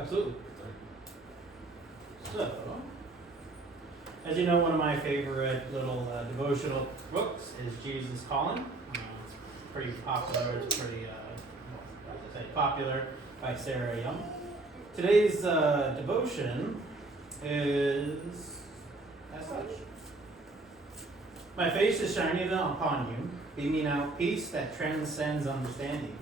Absolutely. So, as you know, one of my favorite little devotional books is Jesus Calling. It's pretty popular. It's pretty, as I say, popular by Sarah Young. Today's devotion is as such. My face is shining upon you, beaming out peace that transcends understanding.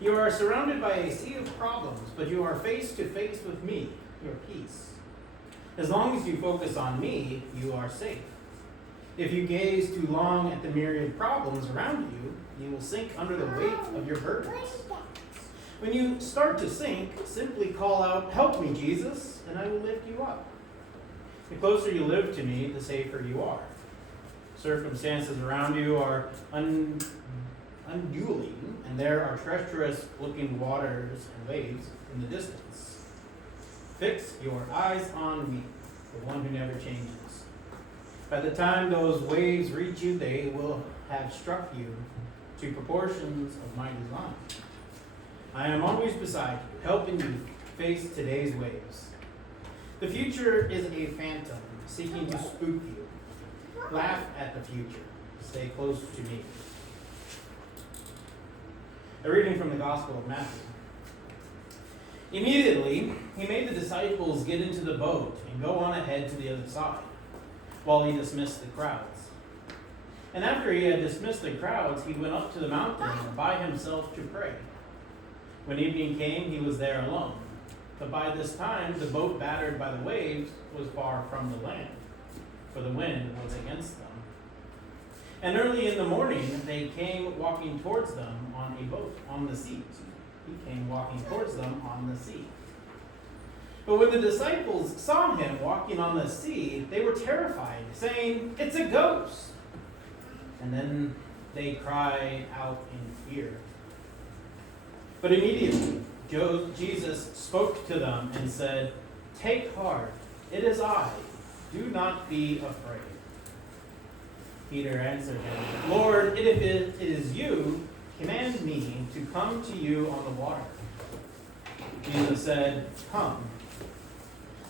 You are surrounded by a sea of problems, but you are face to face with me, your peace. As long as you focus on me, you are safe. If you gaze too long at the myriad problems around you, you will sink under the weight of your burdens. When you start to sink, simply call out, "Help me, Jesus," and I will lift you up. The closer you live to me, the safer you are. Circumstances around you are unduly, and there are treacherous-looking waters and waves in the distance. Fix your eyes on me, the one who never changes. By the time those waves reach you, they will have struck you to proportions of my design. I am always beside you, helping you face today's waves. The future is a phantom, seeking to spook you. Laugh at the future. Stay close to me. A reading from the Gospel of Matthew. Immediately, he made the disciples get into the boat and go on ahead to the other side, while he dismissed the crowds. And after he had dismissed the crowds, he went up to the mountain by himself to pray. When evening came, he was there alone. But by this time, the boat, battered by the waves, was far from the land, for the wind was against them. And early in the morning, they came walking towards them on a boat, on the sea. He came walking towards them on the sea. But when the disciples saw him walking on the sea, they were terrified, saying, "It's a ghost!" And then they cried out in fear. But immediately, Jesus spoke to them and said, "Take heart, it is I. Do not be afraid." Peter answered him, "Lord, if it is you, command me to come to you on the water." Jesus said, "Come."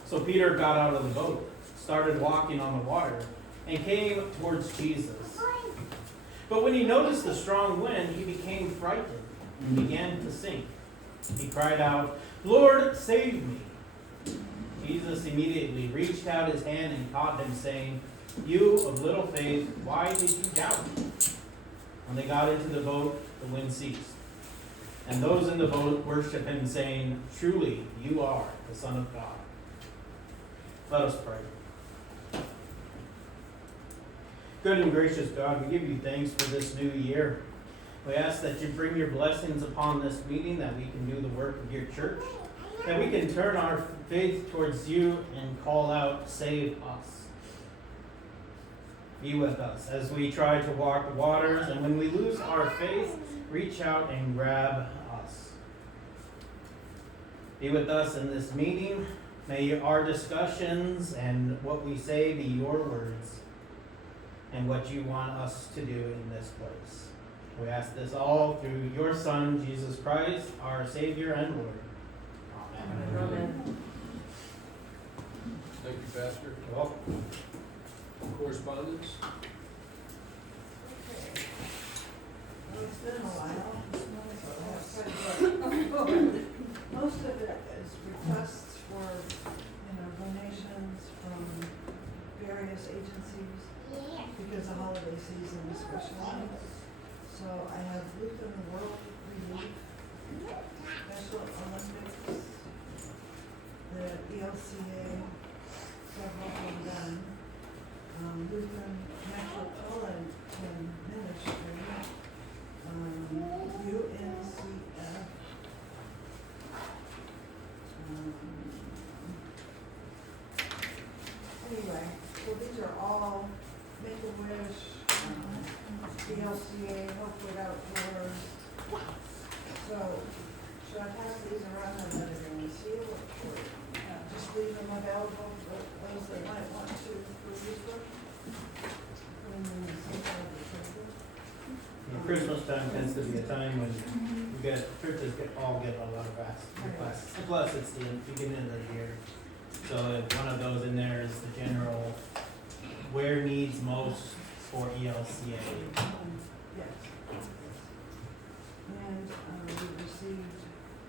So Peter got out of the boat, started walking on the water, and came towards Jesus. But when he noticed the strong wind, he became frightened and began to sink. He cried out, "Lord, save me." Jesus immediately reached out his hand and caught him, saying, "You of little faith, why did you doubt?" When they got into the boat, the wind ceased. And those in the boat worshiped him, saying, "Truly, you are the Son of God." Let us pray. Good and gracious God, we give you thanks for this new year. We ask that you bring your blessings upon this meeting, that we can do the work of your church, that we can turn our faith towards you and call out, "Save us." Be with us as we try to walk the waters, and when we lose our faith, reach out and grab us. Be with us in this meeting. May our discussions and what we say be your words and what you want us to do in this place. We ask this all through your Son, Jesus Christ, our Savior and Lord. Amen. Amen. Thank you, Pastor. You're welcome. Correspondence? Well, it's been a while. Most of it is requests for, donations from various agencies because the holiday season especially. So I have Lutheran World Relief, Special Olympics, the ELCA, several of them done. Lutheran Metropolitan Ministry, UNCF, anyway, so these are all Make-A-Wish, ELCA, Help Without Doors. So, should I pass these around and let everyone see it, or just leave them available for those that might want to peruse them? Christmas time tends to be a time when we all get a lot of requests, plus it's the beginning of the year. So if one of those in there is the general, where needs most for ELCA. Yes. And, we received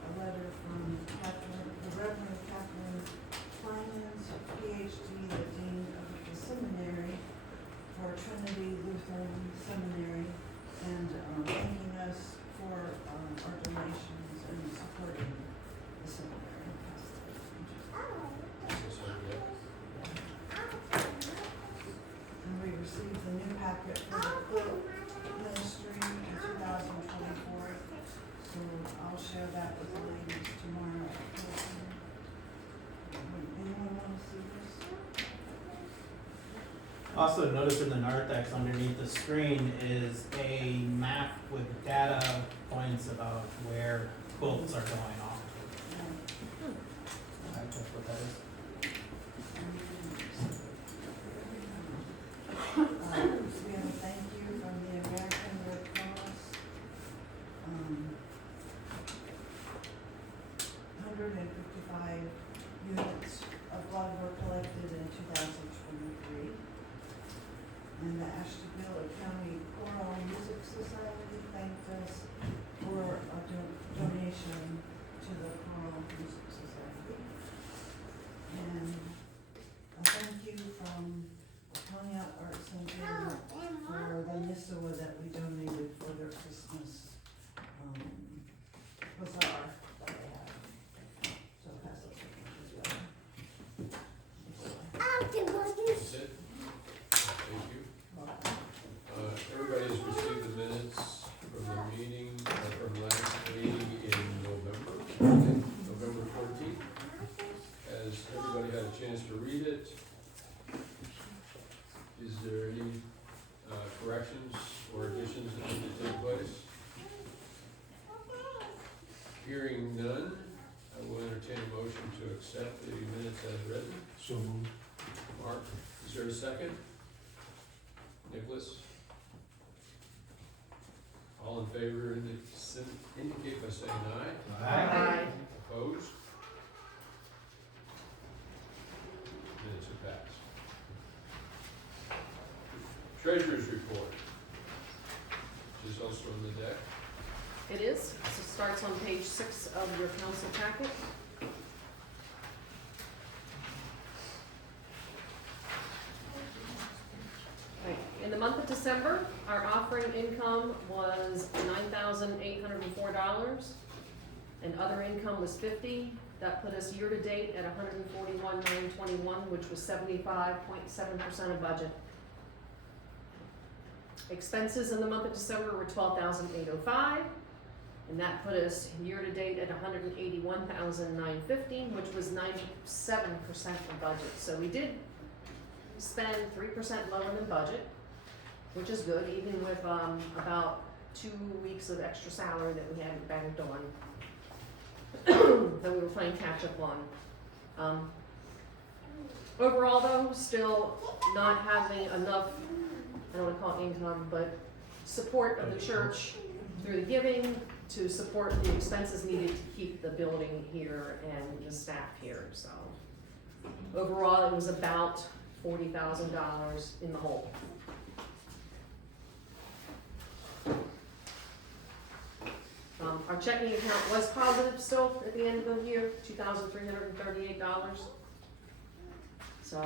a letter from Catherine, the Reverend Catherine Kleinens, PhD, the Dean of the Seminary for Trinity Lutheran Seminary, and, thanking us for, our donations and supporting the seminary. And we received the new packet for the Quilt Ministry in 2024, so I'll share that with the ladies tomorrow. Anyone want to see this? Also notice in the narthex underneath the screen is a map with data points about where quilts are going off to. That's what that is. We have a thank you from the American Red Cross. 155 units of blood were collected in 2023. And the Ashtabula County Choral Music Society thanked us for a donation to the Choral Music Society. And a thank you from Conneaut Arts Center for the Nissawa that we donated for their Christmas, bazaar that they have. So I'll pass those pictures That's it? Thank you. Everybody has received the minutes from the meeting, from last meeting in November 14th. Has everybody had a chance to read it? Is there any corrections or additions that need to take place? Hearing none, I will entertain a motion to accept the minutes as written. So moved. Mark, is there a second? Nicholas? All in favor, indicate by saying aye. Aye. Opposed? Minutes have passed. Treasurer's report, which is also on the deck. It is, so it starts on page 6 of your council packet. Right. In the month of December, our offering income was $9,804, and other income was $50. That put us year-to-date at $141,921, which was 75.7% of budget. Expenses in the month of December were $12,805, and that put us year-to-date at $181,915, which was 97% of budget. So we did spend 3% lower than budget, which is good, even with about 2 weeks of extra salary that we hadn't banked on, that we were playing catch up on. Overall though, still not having enough, I don't want to call it income, but support of the church through the giving to support the expenses needed to keep the building here and the staff here. So overall, it was about $40,000 in the hole. Our checking account was positive still at the end of the year, $2,338. So,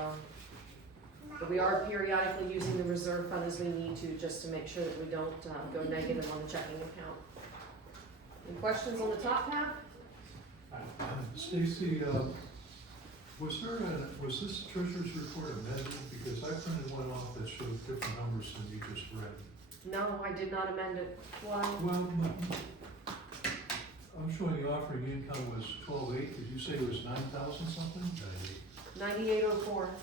but we are periodically using the reserve fund as we need to, just to make sure that we don't go negative on the checking account. Any questions on the top half? Stacy, was this treasurer's report amended? Because I printed one off that showed different numbers than you just read. No, I did not amend it. Why? Well, I'm showing the offering income was 12,800. Did you say it was 9,000 something? 9804.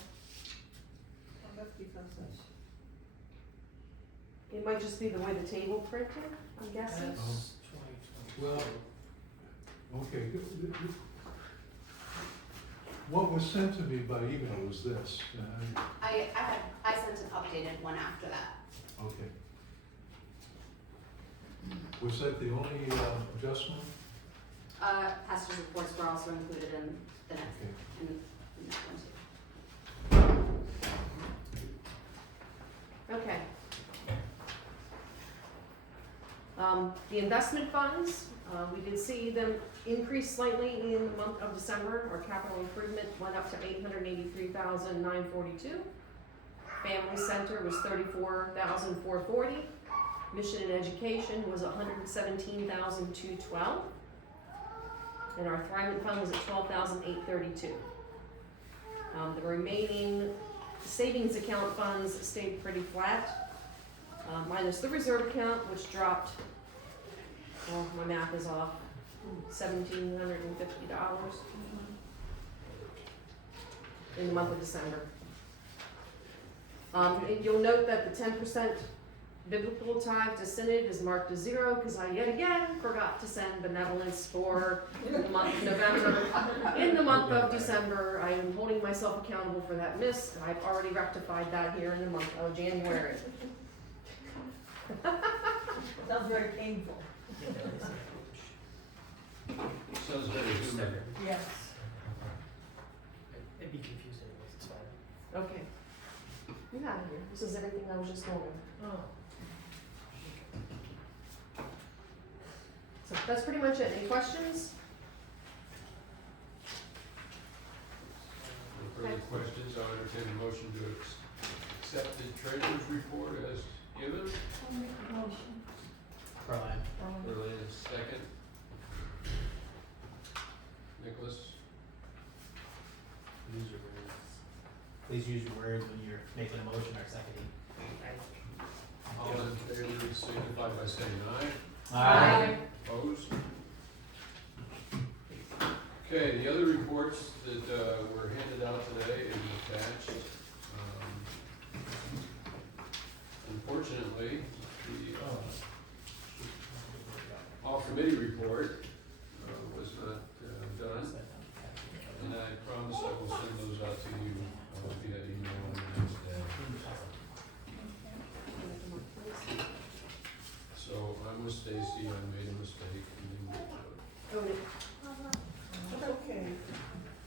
That's because that's. It might just be the way the table printed, I'm guessing. That's Well, okay. What was sent to me by email was this. I sent an updated one after that. Okay. Was that the only adjustment last month? Pastors' reports were also included in the next, Okay. in that one too. Okay. The investment funds, we did see them increase slightly in the month of December. Our capital improvement went up to $883,942. Family Center was $34,440. Mission and Education was $117,212. And our Thrivent Fund was at $12,832. The remaining savings account funds stayed pretty flat, minus the reserve account, which dropped, well, my math is off, $1,750 in the month of December. And you'll note that the 10% biblical tithe to Synod is marked as 0 because I yet again forgot to send benevolence for the month of November. In the month of December, I am holding myself accountable for that miss, and I've already rectified that here in the month of January. Sounds very painful. Sounds very human. Yes. It'd be confused anyways, it's fine. Okay. Get out of here. This is everything I was just going over. Oh. So that's pretty much it. Any questions? No further questions, I'll entertain a motion to accept the treasurer's report as given. I'll make a motion. Brian. Berlin, second. Nicholas? Use your words. Please use your words when you're making a motion or seconding. All in favor, signify by saying aye. Aye. Opposed? Okay, the other reports that were handed out today and attached. Unfortunately, the all committee report was not done, and I promise I will send those out to you via email on the next day. So I'm with Stacy, I made a mistake. and didn't get to it. Okay.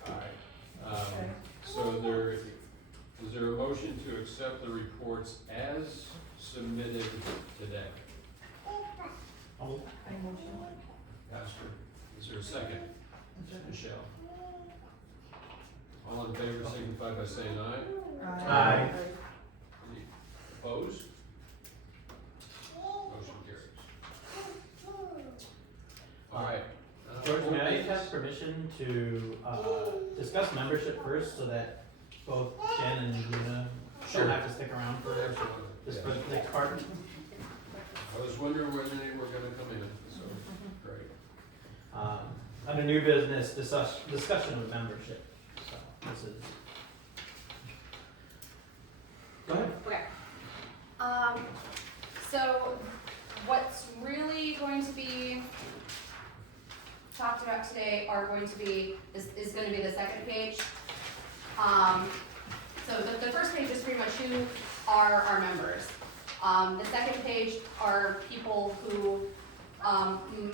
Alright, Okay. so is there a motion to accept the reports as submitted today? I motion. Pastor, is there a second? Michelle? All in favor signify by saying aye. Aye. Any opposed? Motion carries. Alright. George, may I have permission to discuss membership first so that both Jen and Luna Sure. don't have to stick around for this for the next part? I was wondering when they were gonna come in, so, great. Under new business, discussion of membership. So this is. Go ahead. Okay. So what's really going to be talked about today is going to be the second page. So the first page is pretty much who are our members. The second page are people who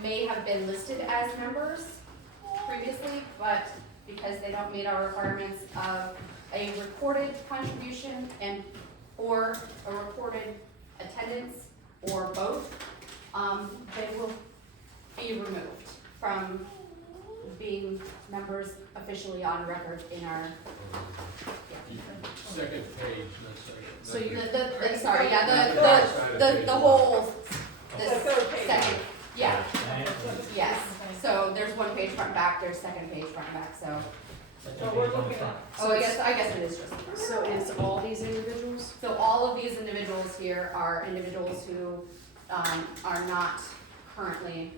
may have been listed as members previously, but because they don't meet our requirements of a recorded contribution or a recorded attendance or both, they will be removed from being members officially on record in our, Second page, not second. So you- the whole, this The third page. second, yeah, Right? yes. So there's one page front and back, there's second page front and back, so, So we're looking at, oh, I guess it is just. So it's all these individuals? So all of these individuals here are individuals who, are not currently,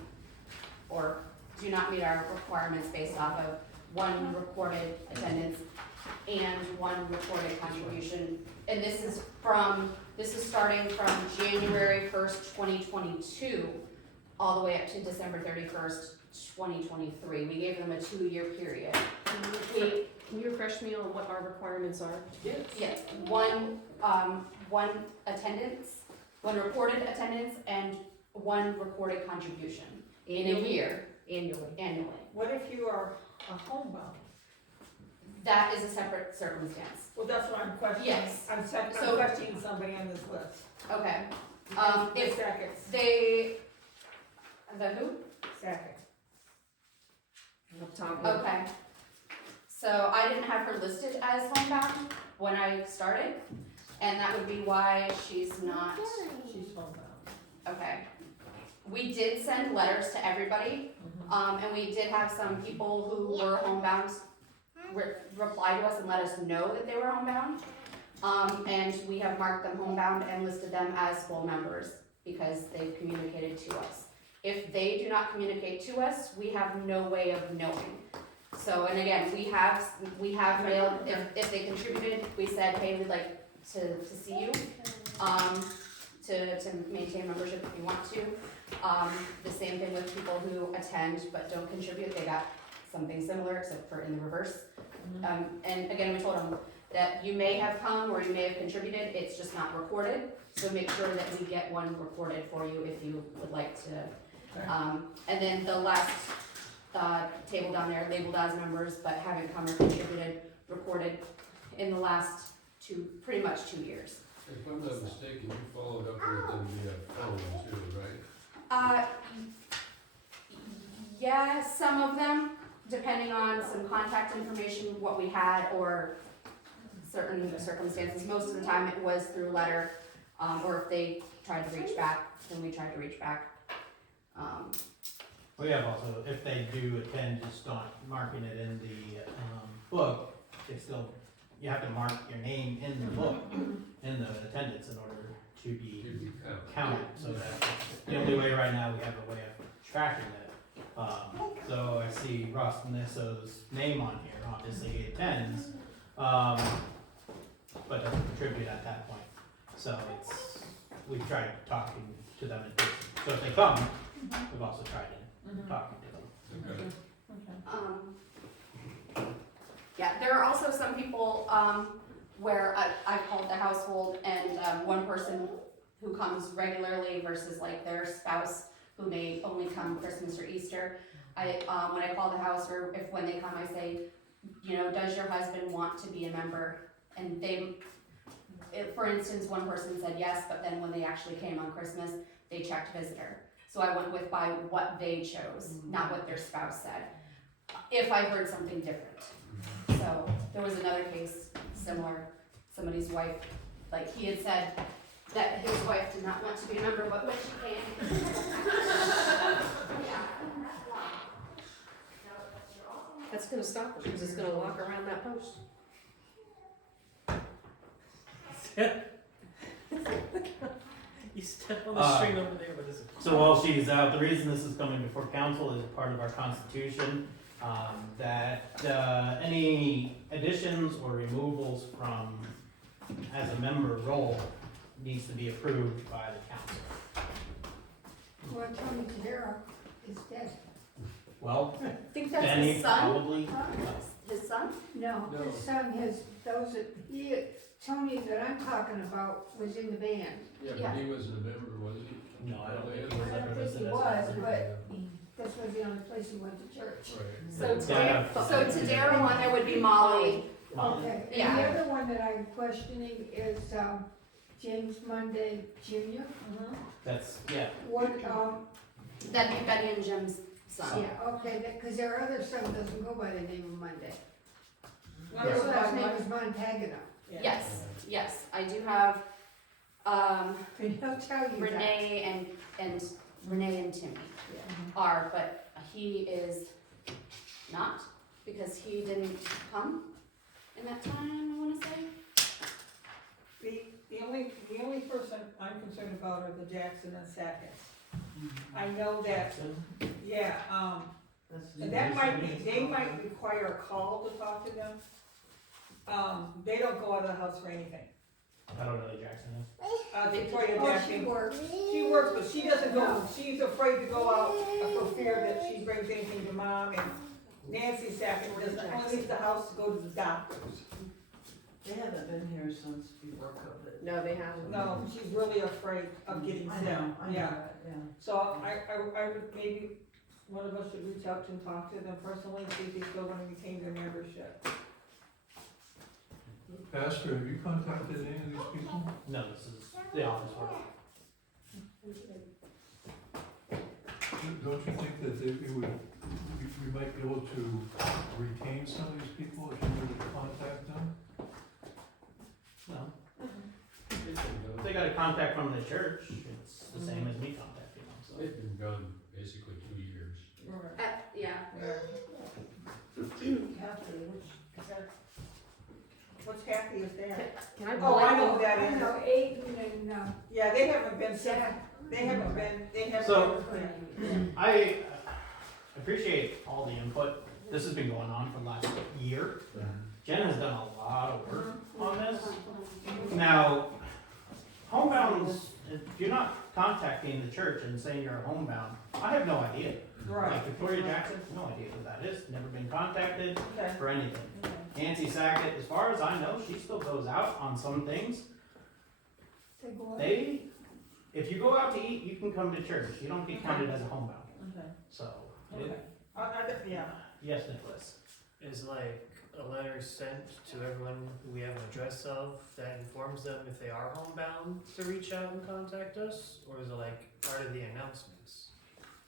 or do not meet our requirements based off of one recorded attendance and one recorded contribution. And this is starting from January 1st, 2022, all the way up to December 31st, 2023. We gave them a 2-year period. Can you refresh me on what our requirements are? Yes, one attendance, one recorded attendance, and one recorded contribution. in a year, Annually. annually. What if you are homebound? That is a separate circumstance. Well, that's what I'm questioning. Yes. I'm So- questioning somebody on this list. Okay. The If Sacketts. the who? Sackett. Up top. Okay. So I didn't have her listed as homebound when I started, and that would be why she's not, She's homebound. okay. We did send letters to everybody, and we did have some people who were homebound reply to us and let us know that they were homebound. And we have marked them homebound and listed them as full members because they've communicated to us. If they do not communicate to us, we have no way of knowing. So, and again, we have mailed, if they contributed, we said, hey, we'd like to see you, to maintain membership if you want to. The same thing with people who attend but don't contribute, they got something similar except for in the reverse. And again, we told them that you may have come or you may have contributed, it's just not recorded. So make sure that we get one recorded for you if you would like to. And then the last table down there, labeled as members but haven't come or contributed, recorded in the last pretty much 2 years. If I'm not mistaken, you followed up with them via phone too, right? Yeah, some of them, depending on some contact information, what we had, or certain circumstances. Most of the time it was through letter, or if they tried to reach back, then we tried to reach back. We have also, if they do attend, just not marking it in the, book, they still, you have to mark your name in the book, in the attendance in order to be Did you count? counted, so that's the only way right now we have a way of tracking it. So I see Ross Nisso's name on here, obviously he attends, but doesn't contribute at that point. So we've tried talking to them in person. So if they come, we've also tried talking to them. Okay. Yeah, there are also some people, where I called the household and, one person who comes regularly versus like their spouse who may only come Christmas or Easter. When I call the house or when they come, I say, does your husband want to be a member? And for instance, one person said yes, but then when they actually came on Christmas, they checked visitor. So I went by what they chose, not what their spouse said, if I heard something different. So there was another case similar, somebody's wife, like he had said that his wife did not want to be a member, but when she came. That's gonna stop it, because it's gonna walk around that post. You step on the string over there, what is it? So while she's out, the reason this is coming before council is part of our constitution, that any additions or removals from as a member role needs to be approved by the council. Well, Tony Tadera is dead. Well, I think that's Danny his son, probably, his son? No, No. his son has, Tony that I'm talking about was in the band. Yeah, Yeah. but he wasn't a member, was he? no, I don't think I he was don't ever think listed he as was, a member. but this was the only place he went to church. Right. So Yeah. Tadera one, there would be Molly. Okay, and Yeah. the other one that I'm questioning is, James Monday Jr. That's, yeah, What, That'd be Betty and Jim's son. yeah, okay, cause their other son doesn't go by the name of Monday. Wonder His what last my name wife- is Montagano. Yes, I do have, And he'll tell you that. Renee and Timmy are, but he is not, because he didn't come in that time, I wanna say. The only person I'm concerned about are the Jackson and Sacketts. I know that, yeah, and that they might require a call to talk to them. They don't go out of the house for anything. I don't know who Jackson is. Victoria Oh, she Jackson, works. she works, but she doesn't go, she's afraid to go out for fear that she brings anything to mom, and Nancy Sackett doesn't, only leaves the house to go to the doctors. They haven't been here since before COVID. No, they haven't. No, she's really afraid of getting I sick, know, yeah. yeah. So I would maybe one of us should reach out to and talk to them personally, and see if they still wanna retain their membership. Pastor, have you contacted any of these people? No, this is the office work. Don't you think that we might be able to retain some of these people if you were to contact them? No, They've been if gone. they got a contact from the church, it's the same as me contacting them, so. They've been gone basically 2 years. Yeah. Kathy, what's Kathy is that? Can I? Oh, I know who I that is. know Aiden and, Yeah, they haven't been since, they haven't been. So- I appreciate all the input. This has been going on for the last year. Jen has done a lot of work on this. Now, homebounds, if you're not contacting the church and saying you're a homebound, I have no idea. Right. Like Victoria Jackson, no idea who that is, never been contacted Okay. for anything. Nancy Sackett, as far as I know, she still goes out on some things. If you go out to eat, you can come to church. You don't get counted as a homebound. Okay. So, Okay. Yeah. yes, Nicholas. Is like a letter sent to everyone who we have an address of that informs them if they are homebound to reach out and contact us, or is it like part of the announcements?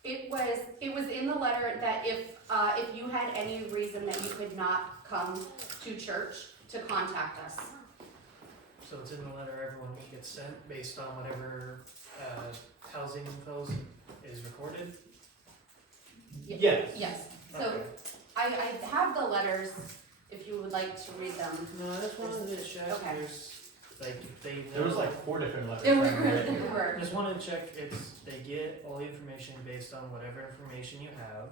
It was in the letter that if you had any reason that you could not come to church, to contact us. So it's in the letter everyone gets sent based on whatever housing info is recorded? Yes. Yes, so Okay. I have the letters, if you would like to read them. No, I just wanted to check, Okay. there's, like, if they know. There was like 4 different letters. There were, that were written. there were. I just wanted to check they get all the information based on whatever information you have.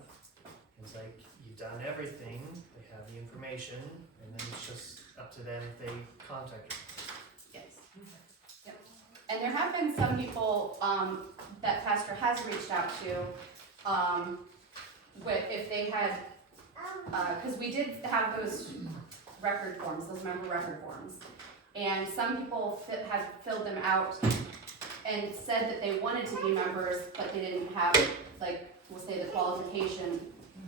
It's like, you've done everything, they have the information, and then it's just up to them if they contact you. Yes. Yep. And there have been some people, that Pastor has reached out to, if they had, cause we did have those record forms, those member record forms. And some people have filled them out and said that they wanted to be members, but they didn't have, like, we'll say the qualification,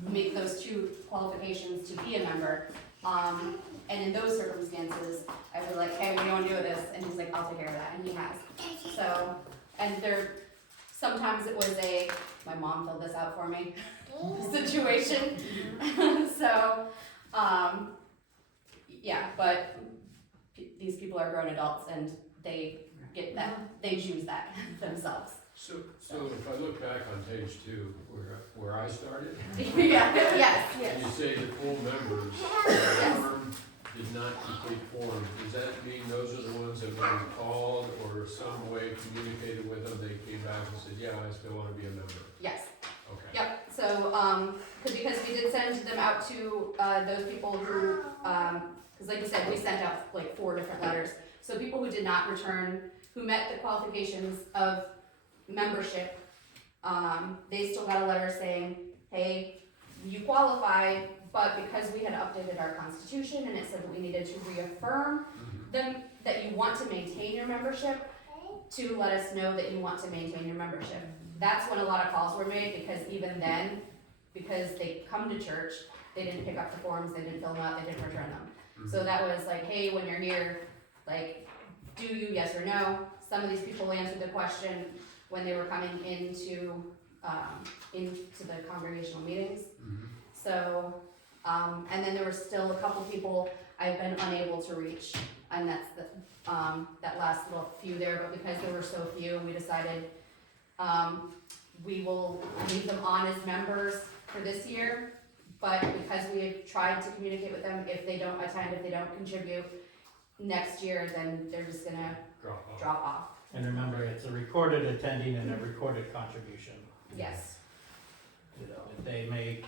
meet those 2 qualifications to be a member. And in those circumstances, I was like, hey, what do you want to do with this? And he's like, I'll take care of that, and he has. So, and sometimes it was my mom filled this out for me situation. So, yeah, but these people are grown adults and they get that, they choose that themselves. So if I look back on page 2, where I started, Yeah, yes, and you say the full members, the firm did not complete forms, does that mean those are the ones that were called or some way communicated with them, they came back and said, yeah, I still wanna be a member? yes. Okay. Yep, so, because we did send them out to, those people who, cause like you said, we sent out like 4 different letters. So people who did not return, who met the qualifications of membership, they still got a letter saying, hey, you qualify, but because we had updated our constitution and it said that we needed to reaffirm them, that you want to maintain your membership, to let us know that you want to maintain your membership. That's when a lot of calls were made, because even then, because they come to church, they didn't pick up the forms, they didn't fill them out, they didn't return them. So that was like, hey, when you're here, like, do you, yes or no? Some of these people answered the question when they were coming into the congregational meetings. So, and then there were still a couple people I've been unable to reach, and that's that last little few there, but because there were so few, we decided we will leave them on as members for this year, but because we have tried to communicate with them, if they don't attend, if they don't contribute next year, then they're just gonna drop off. And remember, it's a recorded attending and a recorded contribution. Yes. You know, if they make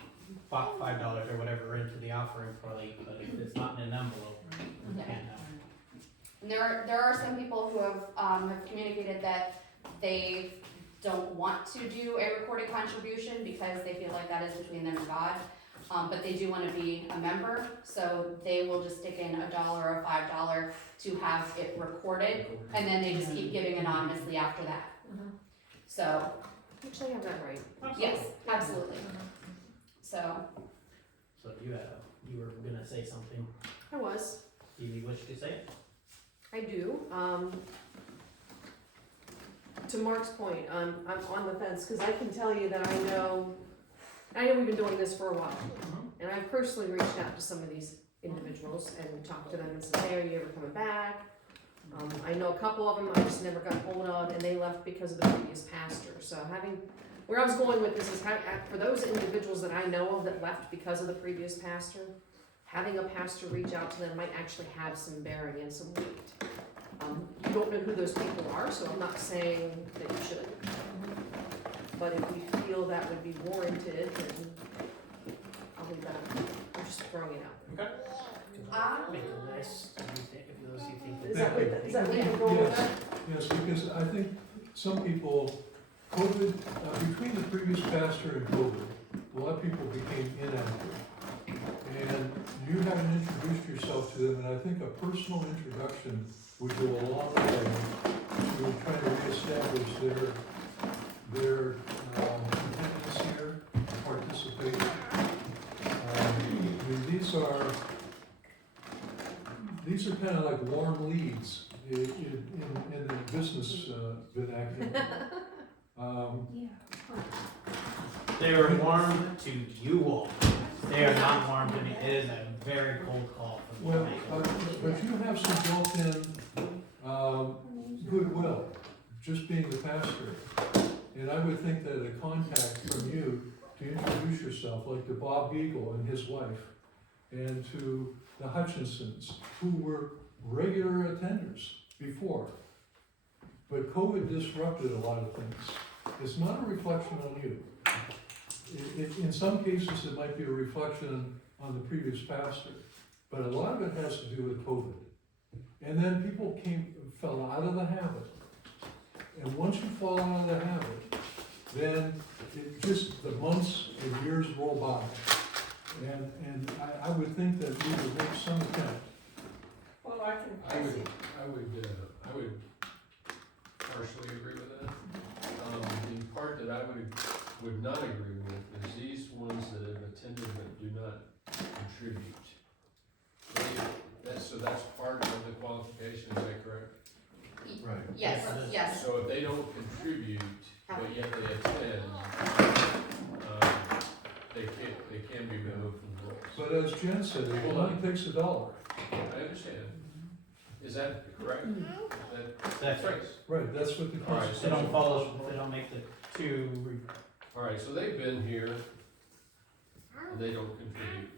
$5 or whatever into the offering plate, but if it's not in an envelope, you can't have it. And there are some people who have communicated that they don't want to do a recorded contribution because they feel like that is between them and God. But they do want to be a member, so they will just stick in $1 or $5 to have it recorded, and then they just keep giving anonymously after that. So, Actually, I have that right. Yes, absolutely. So, So you were gonna say something, I was. do you wish to say it? I do. To Mark's point, I'm on the fence because I can tell you that I know we've been doing this for a while, and I've personally reached out to some of these individuals and talked to them and said, hey, are you ever coming back? I know a couple of them I just never got hold of, and they left because of the previous pastor. So where I was going with this is for those individuals that I know of that left because of the previous pastor, having a pastor reach out to them might actually have some bearing and some weight. You don't know who those people are, so I'm not saying that you shouldn't. But if you feel that would be warranted, then I'll leave that. I'm just throwing it out there. Okay. Make a list, if you think, if those you think. Is that what you're going with? Yes, because I think some people, COVID, between the previous pastor and COVID, a lot of people became inactive. And you haven't introduced yourself to them, and I think a personal introduction would go a long way to trying to reestablish their independence here, participation. I mean, these are kind of like warm leads in the business vernacular. They are warm to you all. They are not warm to me. It is a very cold call for me. Well, but you have some built-in goodwill, just being the pastor. And I would think that a contact from you to introduce yourself, like to Bob Beagle and his wife, and to the Hutchinsons, who were regular attenders before. But COVID disrupted a lot of things. It's not a reflection on you. In some cases, it might be a reflection on the previous pastor, but a lot of it has to do with COVID. And then people fell out of the habit. And once you fall out of the habit, then the months and years roll by. And I would think that we would make some attempt. Well, I I would partially agree with that. The part that I would not agree with is these ones that have attended but do not contribute. So that's part of the qualification, is that correct? Right. yes, yes. So if they don't contribute, but yet they attend, they can be removed from the rolls. But as Jen said, it only takes $1. I understand. Is that correct? That's right. Right, that's what the All right, They don't make the two. All right, so they've been here, and they don't contribute.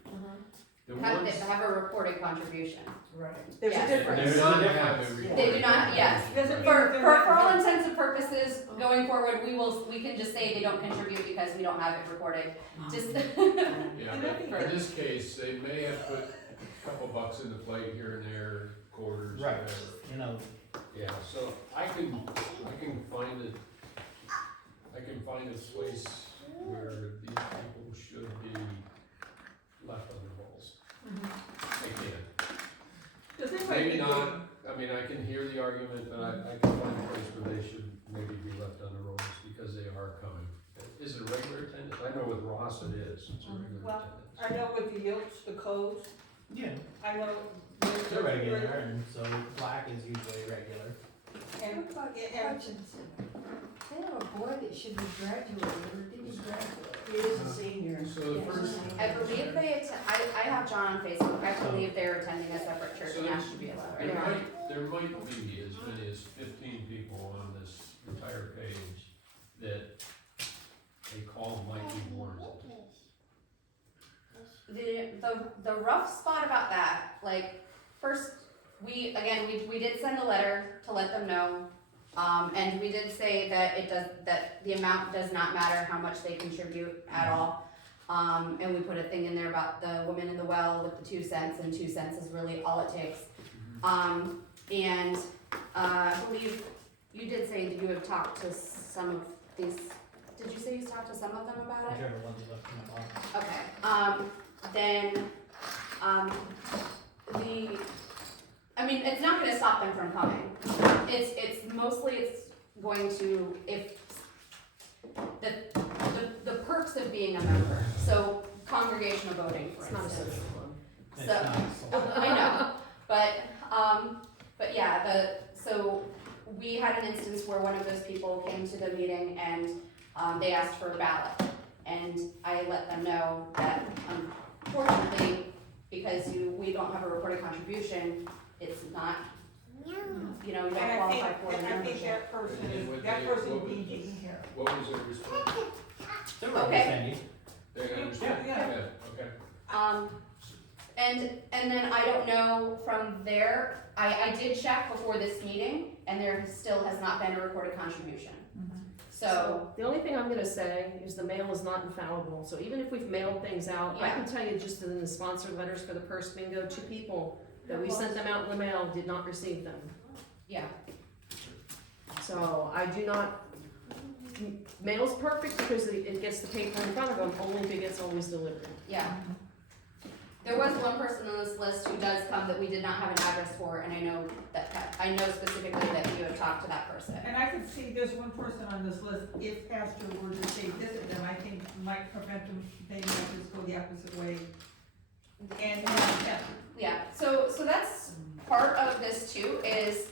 The They ones, have a reported contribution. Right. There's a Yes. difference. There's a not difference. have a report. They do not, yes. Doesn't For all intents and purposes, going forward, we can just say they don't contribute because we don't have it recorded. Just, Yeah, And I think but in this case, they may have put a couple bucks in the plate here and there, quarters, Right. whatever. You know, Yeah, so I can find it, I can find a place where these people should be left on the rolls. I can. Maybe not, I mean, I can hear the argument, but I can find a place where they should maybe be left on the rolls because they are coming. Is it a regular attendance? I know with Ross it is, it's a regular Well, attendance. I know with the Yilts, the codes, yeah, I know. they're regular, and so black is usually regular. And, What about and Hutchinson? They have a boy that should be graduated, or didn't graduate. He is a senior. So the first, I believe I have John on Facebook, I believe they're attending a separate church in Ashtabula. there might be as many as 15 people on this entire page that a call might be warranted. The rough spot about that, like, first, we did send a letter to let them know, and we did say that the amount does not matter how much they contribute at all. And we put a thing in there about the woman in the well with the 2 cents, and 2 cents is really all it takes. And I believe you did say that you have talked to some of these, did you say you talked to some of them about it? Whichever one's left in the box. Okay, then, I mean, it's not gonna stop them from coming. It's mostly, it's going to, if perks of being a member. So congregational voting, for It's not a instance. social club. It's So- not. I know, but yeah, so we had an instance where one of those people came to the meeting and, they asked for a ballot. And I let them know that unfortunately, because we don't have a recorded contribution, it's not, you don't And I think, qualify for the and I think membership. that person And what is, that they- person what being was- taken care of. What was their response? Similar Okay. understanding. They understand? Yeah. Okay. And then I don't know from there, I did check before this meeting, and there still has not been a recorded contribution. So, The only thing I'm gonna say is the mail is not infallible, so even if we've mailed things out, I Yeah. can tell you just in the sponsored letters for the purse bingo, 2 people that we sent them out in the mail did not receive them. yeah, So I do not, mail's perfect because it gets the paper in front of them, only if it gets always delivered. yeah. There was one person on this list who does come that we did not have an address for, and I know specifically that you have talked to that person. And I could see there's one person on this list, if pastor were to say visit them, I think might prevent them, they might just go the opposite way. And, yeah, Yeah, so that's part of this too, is,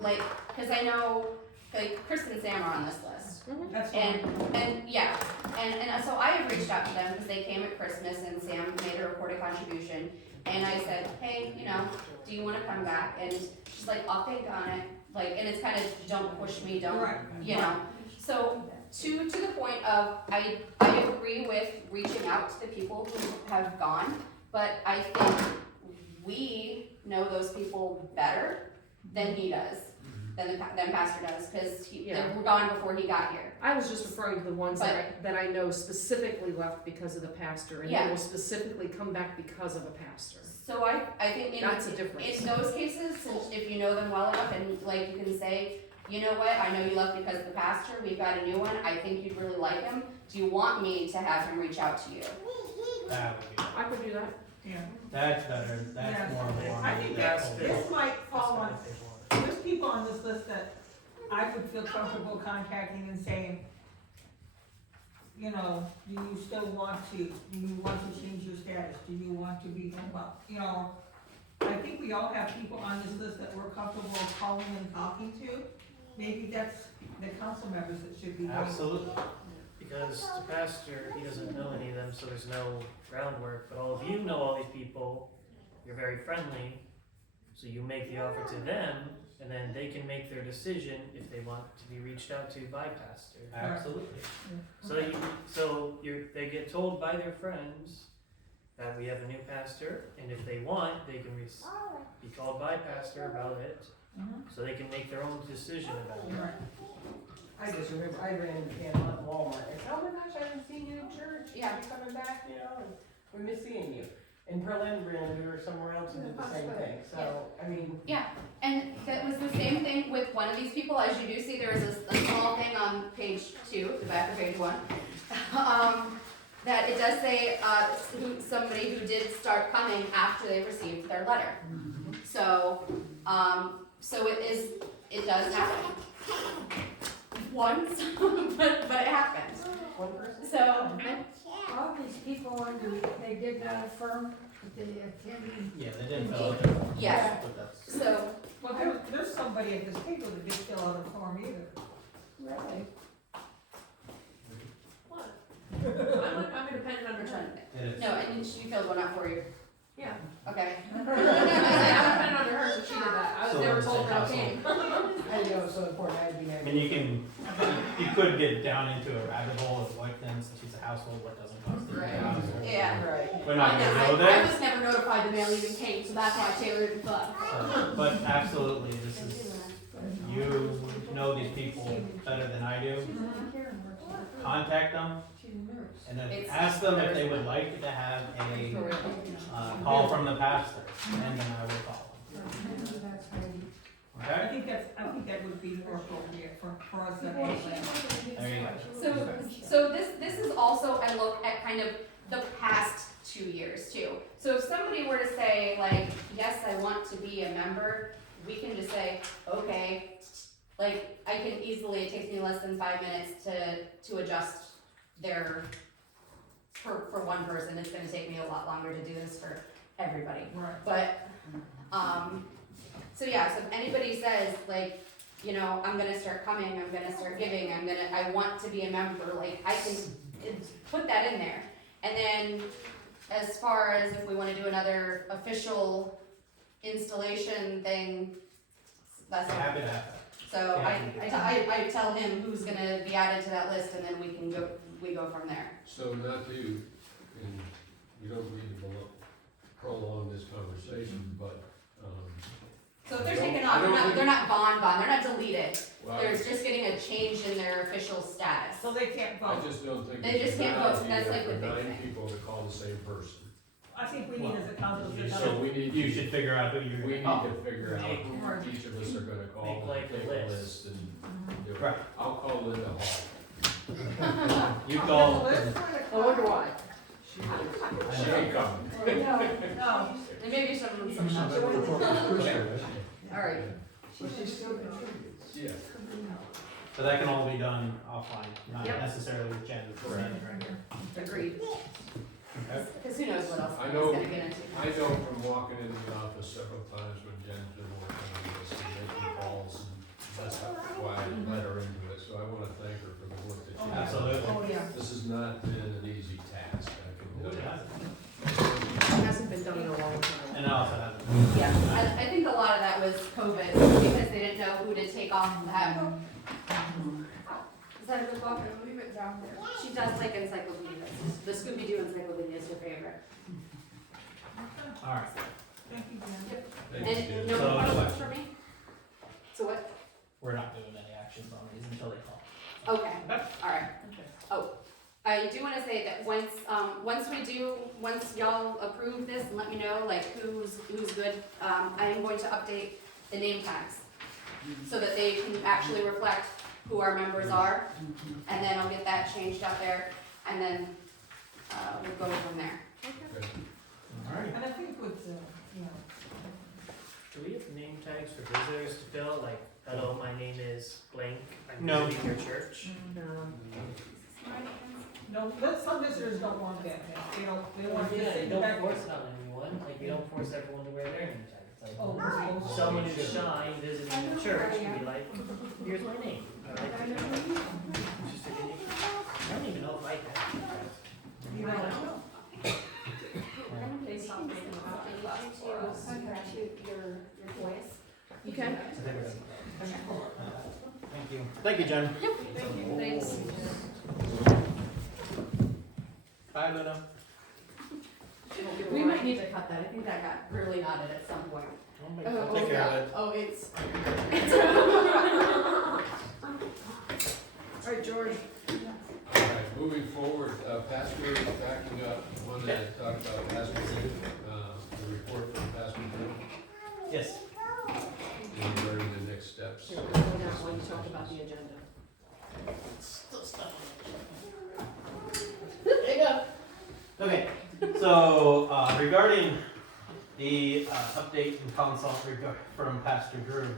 like, cause I know, like, Kristen and Sam are on this list. that's fine. And yeah, and so I had reached out to them because they came at Christmas and Sam made a recorded contribution. And I said, hey, do you wanna come back? And she's like, I'll think on it. Like, and it's kind of, don't push me, don't, Right. So to the point of, I agree with reaching out to the people who have gone, but I think we know those people better than he does, than Pastor does, because they Yeah. were gone before he got here. I was just referring to the ones that I know specifically left because of the pastor, and Yeah. they will specifically come back because of a pastor. So I think maybe That's a difference. in those cases, if you know them well enough and like you can say, you know what, I know you left because of the pastor, we've got a new one, I think you'd really like him. Do you want me to have him reach out to you? That would be, I could do that. Yeah. that's better, that's Yeah. more of the one. I think That's that- this might fall on, That's what they want. there's people on this list that I would feel comfortable contacting and saying, do you still want to, change your status? Do you want to be, I think we all have people on this list that we're comfortable calling and talking to. Maybe that's the council members that should be doing. Absolutely. Because the pastor, he doesn't know any of them, so there's no groundwork, but all of you know all these people, you're very friendly, so you make the offer to them, and then they can make their decision if they want to be reached out to by pastor. Absolutely. They get told by their friends that we have a new pastor, and if they want, they can be called by pastor about it, so they can make their own decision about it. Right. I just remember, I ran into Conneaut in Walmart, and oh my gosh, I haven't seen you in church, Yeah. you're coming back, and we miss seeing you. In Berlin, we were somewhere else and did the same thing, so, I mean. And that was the same thing with one of these people, as you do see, there is a small thing on page 2, the back of page 1, that it does say, somebody who did start coming after they received their letter. So it does happen. Once, but it happens. One person? So, All these people they did not affirm that they attended. Yeah, they didn't fill out their form. Yeah. But that's- so, Well, there's somebody at this table that didn't fill out a form either. Really? What? I'm independent under which one? It is. No, and she filled one out for you. Yeah. Okay. I'm independent under her, so she did that. I was So never it's told a that came. I didn't know it was so important, I had to be. I mean, you could get down into a rabbit hole of what constitutes a household, what doesn't constitute a household. Yeah. Right. We're not gonna I go there. was never notified the mail even came, so that's why I tailored it up. So, but absolutely, this is, you know these people better than I do. Contact them and then It's- ask them if they would like to have a call from the pastor, and then I will call them. I Okay? think that would be more appropriate for us at Lakeland. There you go. So this is also a look at kind of the past 2 years too. So if somebody were to say like, yes, I want to be a member, we can just say, okay, like I can easily, it takes me less than 5 minutes to adjust they're, for one person, it's gonna take me a lot longer to do this for everybody. Right. But, so yeah, so if anybody says like, you know, I'm gonna start coming, I'm gonna start giving, I want to be a member, like, I can put that in there. And then, as far as if we wanna do another official installation thing, that's all. Happy to have So Yeah. I tell him who's gonna be added to that list, and then we go from there. So not to, and you don't need to prolong this conversation, but, So if they're I don't- taken I off, don't think- they're not gone, they're not deleted, well, they're just getting a change in their official status. So they can't I vote. just don't think. They it's just a good can't vote. idea That's like for the big 9 thing. people to call the same person. I think we need as a council to You So know. we need. You should figure out who you're We gonna need call. to figure out Make- who each of us are gonna call, Make and like a take a list. list and do it. Right. I'll call Linda Hall. You call. I wonder why. She ain't coming. No, And maybe some You should have numbers. a report with Krista, right? Alright, But she still contributes. Yeah. But that can all be done offline, not Yep. necessarily with Jen standing right here. agreed, Okay. cause who knows what else I I know- was gonna get into. I know from walking into the office several times when Jen's been working on this and making calls, and that's why I let her into it, so I wanna thank her for the work that she has. Absolutely. oh, yeah. This has not been an easy task, I can tell you. It hasn't been done in a long time. And it also has. Yeah, I think a lot of that was COVID, because they didn't know who to take off that. Is that a good book? Leave it down there. She does like encyclopedias, the Scooby-Doo encyclopedia is her favorite. All right. Thank you, Jen. Thank you, And Jen. no So- more questions for me? So what? We're not doing any actions on these until they call. Okay, alright. Oh, I do wanna say that once y'all approve this and let me know, like, who's good, I am going to update the name tags, so that they can actually reflect who our members are, and then I'll get that changed out there, and then, we'll go from there. Okay. All right. And I think with, you know, Do we have name tags for visitors to fill, like, hello, my name is blank, I'm No. visiting your church? no, some visitors don't want that, they want to Yeah, sit don't back. force it on anyone, like, you don't force everyone to wear their name tag, it's like, Oh, we're supposed to. someone who's shy visiting the church can be like, here's my name. I like to know. Just a unique- I don't even know if I have. You don't know. They stop making your voice. You can. Thank you. Thank you, Jen. Thanks. Bye, Luna. We might need to cut that, I think that got really knotted at some point. I'll take care of it. Oh, it's. All right, George. All right, moving forward, Pastor, backing up, wanted to talk about Pastor Jim, the report from Pastor Jim, Yes. and regarding the next steps. Here, we're going down when you talk about the agenda. There you go. Okay, so regarding the update and consult from Pastor Drew,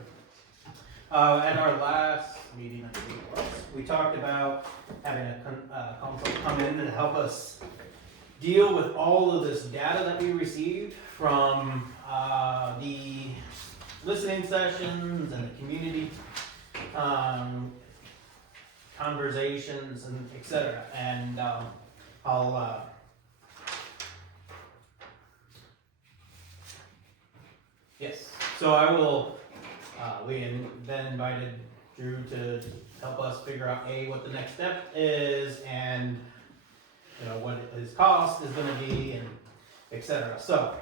at our last meeting, I believe it was, we talked about having a consult come in and help us deal with all of this data that we received from the listening sessions and the community conversations and et cetera. And I'll yes. So I will. We then invited Drew to help us figure out what the next step is, and what his cost is going to be, and et cetera. So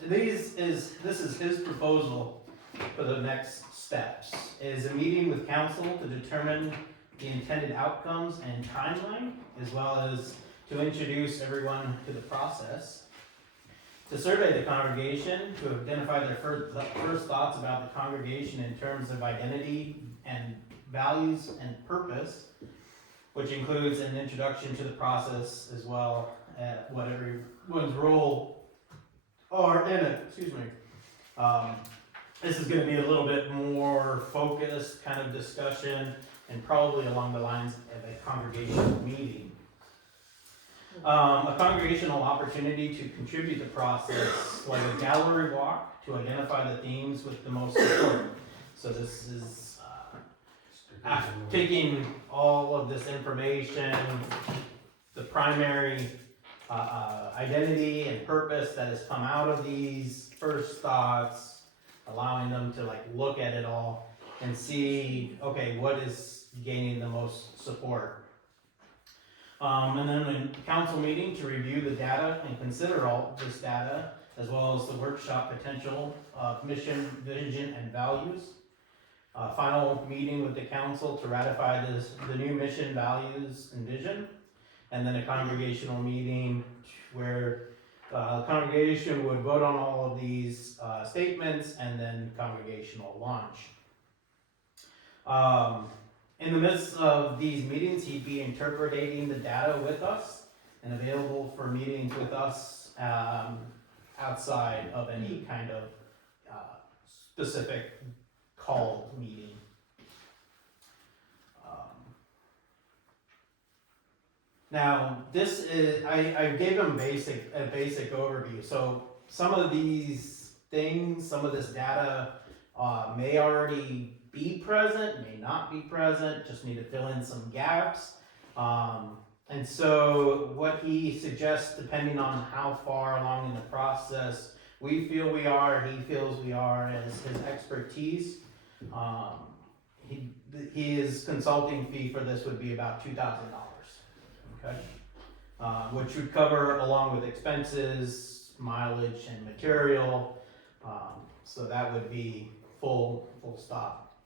this is his proposal for the next steps: is a meeting with council to determine the intended outcomes and timeline, as well as to introduce everyone to the process, to survey the congregation, to identify their first thoughts about the congregation in terms of identity and values and purpose, which includes an introduction to the process as well as what everyone's role are in it. Excuse me. This is going to be a little bit more focused kind of discussion, and probably along the lines of a congregational meeting. A congregational opportunity to contribute to the process, like a gallery walk, to identify the themes with the most support. So this is after taking all of this information, the primary identity and purpose that has come out of these first thoughts, allowing them to like look at it all and see, okay, what is gaining the most support. And then a council meeting to review the data and consider all this data, as well as the workshop potential of mission, vision, and values. Final meeting with the council to ratify the new mission, values, and vision. And then a congregational meeting where the congregation would vote on all of these statements, and then congregational launch. In the midst of these meetings, he'd be interpreting the data with us and available for meetings with us outside of any kind of specific called meeting. Now, this is, I gave him a basic overview. So some of these things, some of this data may already be present, may not be present, just need to fill in some gaps. And so what he suggests, depending on how far along in the process we feel we are, he feels we are, as his expertise, his consulting fee for this would be about $2,000. Okay, which would cover along with expenses, mileage, and material. So that would be full stop.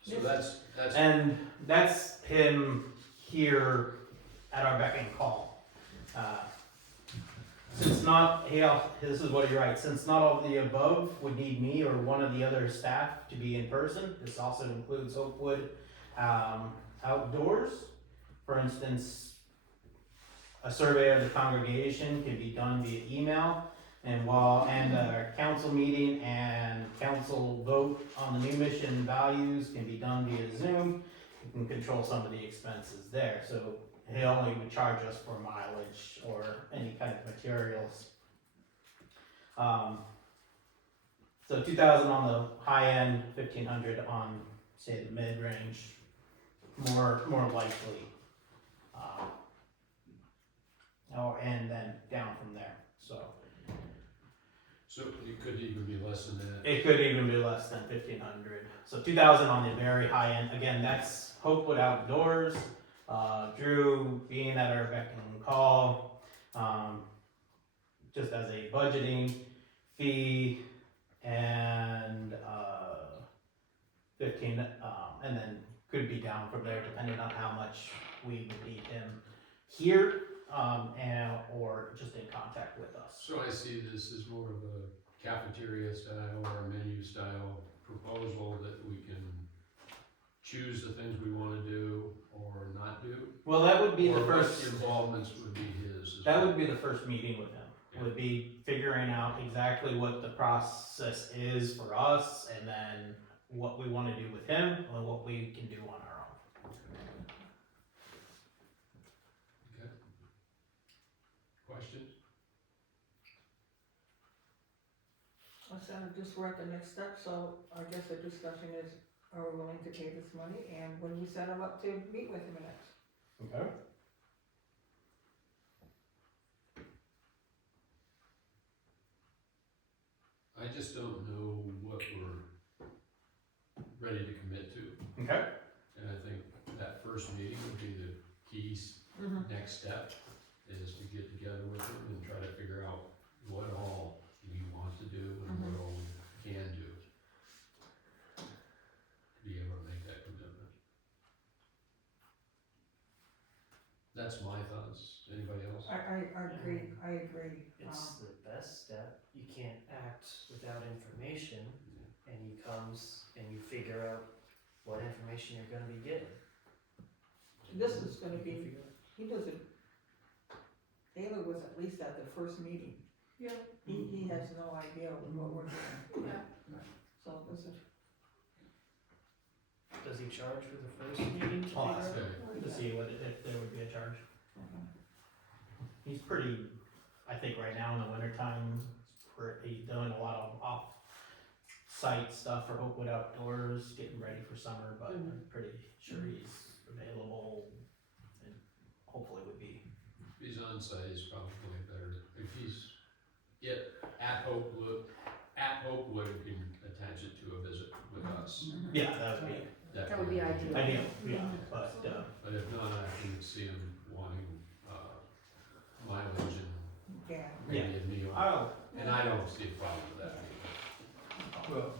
So that's, And that's him here at our beck and call. Since not, this is what he writes, since not all of the above would need me or one of the other staff to be in person, this also includes Oakwood outdoors. For instance, a survey of the congregation can be done via email, and a council meeting and council vote on the new mission values can be done via Zoom. You can control some of the expenses there. So he only would charge us for mileage or any kind of materials. So 2,000 on the high end, 1,500 on, say, the mid range, more likely. And then down from there. So it could even be less than that. it could even be less than 1,500. So 2,000 on the very high end. Again, that's Hopewood Outdoors. Drew being at our beck and call, just as a budgeting fee, and 15, and then could be down from there depending on how much we would need him here, or just in contact with us. So I see this as more of a cafeteria style or a menu style proposal that we can choose the things we want to do or not do. Well, that would be or the first. what involvements would be his. That would be the first meeting with him. Would be figuring out exactly what the process is for us, and then what we want to do with him, and what we can do on our own. Okay. Questions? So just we're at the next step, so I guess the discussion is, are we willing to pay this money, and when we set him up to meet with him next? Okay. I just don't know what we're ready to commit to. Okay. And I think that first meeting would be the key next step, is to get together with him and try to figure out what all he wants to do and what all we can do to be able to make that commitment. That's my thoughts. Anybody else? I agree, I agree. It's the best step. You can't act without information, and he comes and you figure out what information you're gonna be getting. This is gonna be, he doesn't, Taylor was at least at the first meeting. Yeah. He has no idea what we're doing. Yeah. So this is, Does he charge for the first meeting to I'll figure ask out? him to see if there would be a charge. he's pretty, I think right now in the wintertime, he's doing a lot of off-site stuff for Hopewood Outdoors, getting ready for summer, but I'm pretty sure he's available and hopefully would be. If he's on site, he's probably better. If he's at Hopewood, you can attach it to a visit with us. Yeah, that would be That would be ideal. ideal, yeah, but, But if not, I can see him wanting, mileage and Yeah. maybe a meal. oh, And I don't see a problem with that. Well,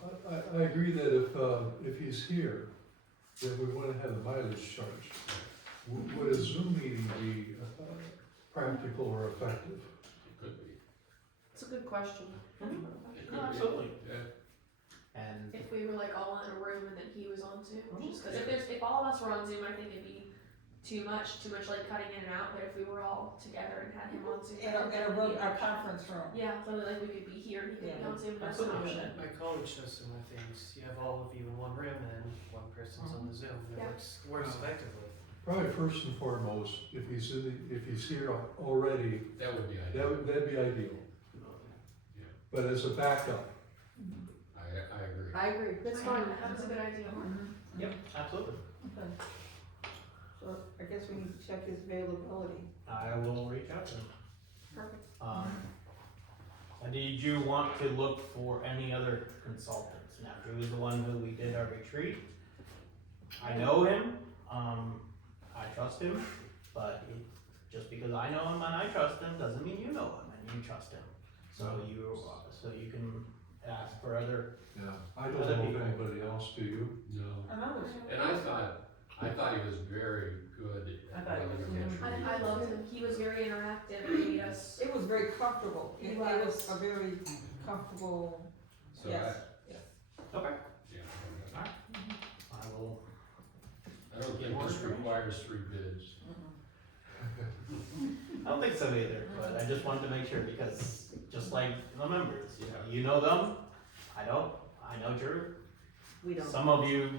I agree that if he's here, then we wanna have a mileage charge. Would a Zoom meeting be practical or effective? It could be. It's a good question. It could be. absolutely, Yeah. and, If we were like all in a room and then he was on Zoom, just because if all of us were on Zoom, I think it'd be too much like cutting in and out. But if we were all together and had him on Zoom, In I think a that would room, be a okay. conference room. Yeah, so like we could be here and he could be on Zoom. That's an Absolutely. option. My college does similar things. You have all of you in one room and then one person's on the Zoom. And Yeah. it works effectively. Probably first and foremost, if he's here already, That would be ideal. that'd be ideal. Yeah. But as a backup, I agree. I agree. That's fine. That was a good idea. yep, absolutely. Okay. So I guess we need to check his availability. I will reach out to him. Perfect. And did you want to look for any other consultants? Now, he was the one who we did our retreat. I know him, I trust him, but just because I know him and I trust him doesn't mean you know him and you trust him. So you can ask for other, yeah, I don't know of anybody else, do you? No. And I thought he was very good I at thought he was running good. retreats. I loved him. He was very interactive and made us. it was very comfortable. He It was. was a very comfortable, So yes. okay, yeah, I will, I don't think this requires 3 bids. I don't think so either, but I just wanted to make sure because just like the members, you know them, I don't, I know Drew. We don't. Some of you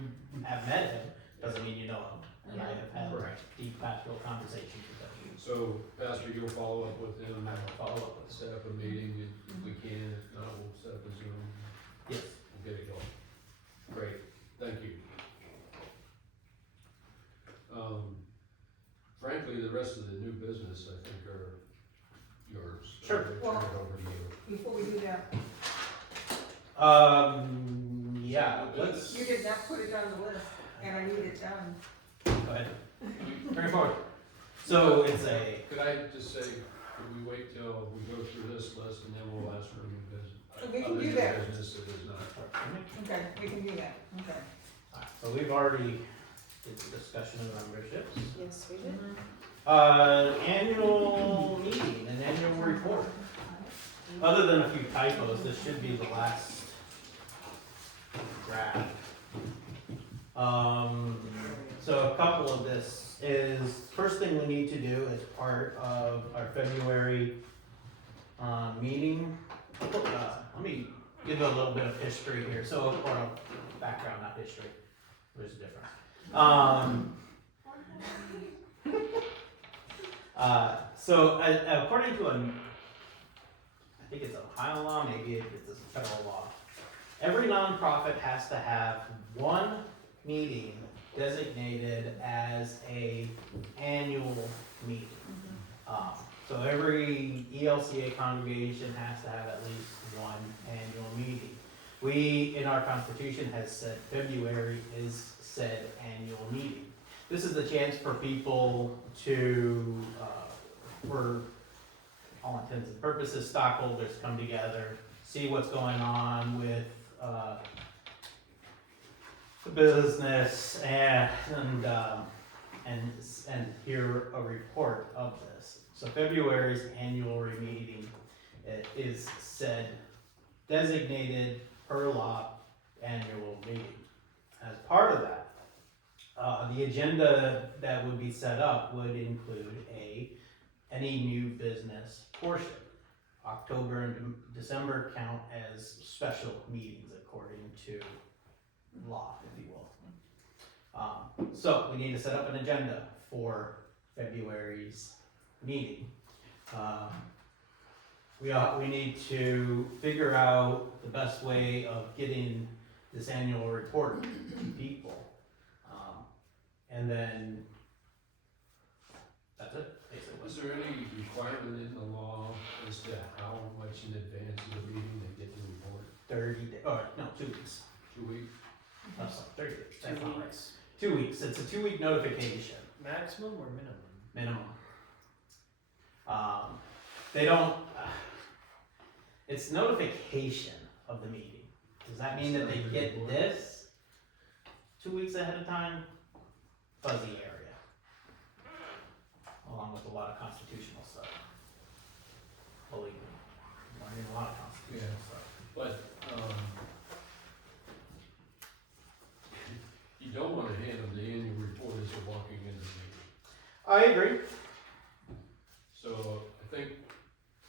have met him, doesn't mean you know him, and I have had Correct. deep pastoral conversations with him. So, Pastor, you'll follow up with him, I will follow up with him. set up a meeting if we can, if not, we'll set up a Zoom, Yes. we'll get it going. Great, thank you. Frankly, the rest of the new business, I think, are yours. Sure. I'll turn it over to you. Before we do that, Yeah, let's, you did not put it on the list, and I need it done. go ahead. Bring it forward. So it's a, Could I just say, could we wait till we go through this list and then we'll ask for new business? We can Other do new that. business that is not. Okay, we can do that, okay. alright, so we've already did the discussion of memberships. Yes, we did. Annual meeting, an annual report. Other than a few typos, this should be the last draft. So a couple of this is, first thing we need to do as part of our February, meeting. Let me give you a little bit of history here, so, or background, not history, there's a difference. So according to I think it's Ohio law, maybe it's a federal law, every nonprofit has to have one meeting designated as a annual meeting. So every ELCA congregation has to have at least one annual meeting. We, in our constitution, has said February is said annual meeting. This is the chance for people to, for all intents and purposes, stockholders come together, see what's going on with the business, and hear a report of this. So February's annual meeting is said designated per law annual meeting. As part of that, the agenda that would be set up would include any new business portion. October and December count as special meetings according to law, if you will. So we need to set up an agenda for February's meeting. We need to figure out the best way of getting this annual report to people. And then, that's it, basically. Is there any requirement in the law as to how much in advance of the meeting they get the report? 2 weeks. 2 weeks? That's like 30 days, that's 2 not right. weeks. 2 weeks, it's a 2-week notification, Maximum or minimum? minimum. They don't, it's notification of the meeting. Does that mean that they get this 2 weeks ahead of time? Fuzzy area. Along with a lot of constitutional stuff. Believe me, learning a lot of constitutional stuff. But, you don't wanna hand them the annual report as they're walking into the meeting. I agree. So I think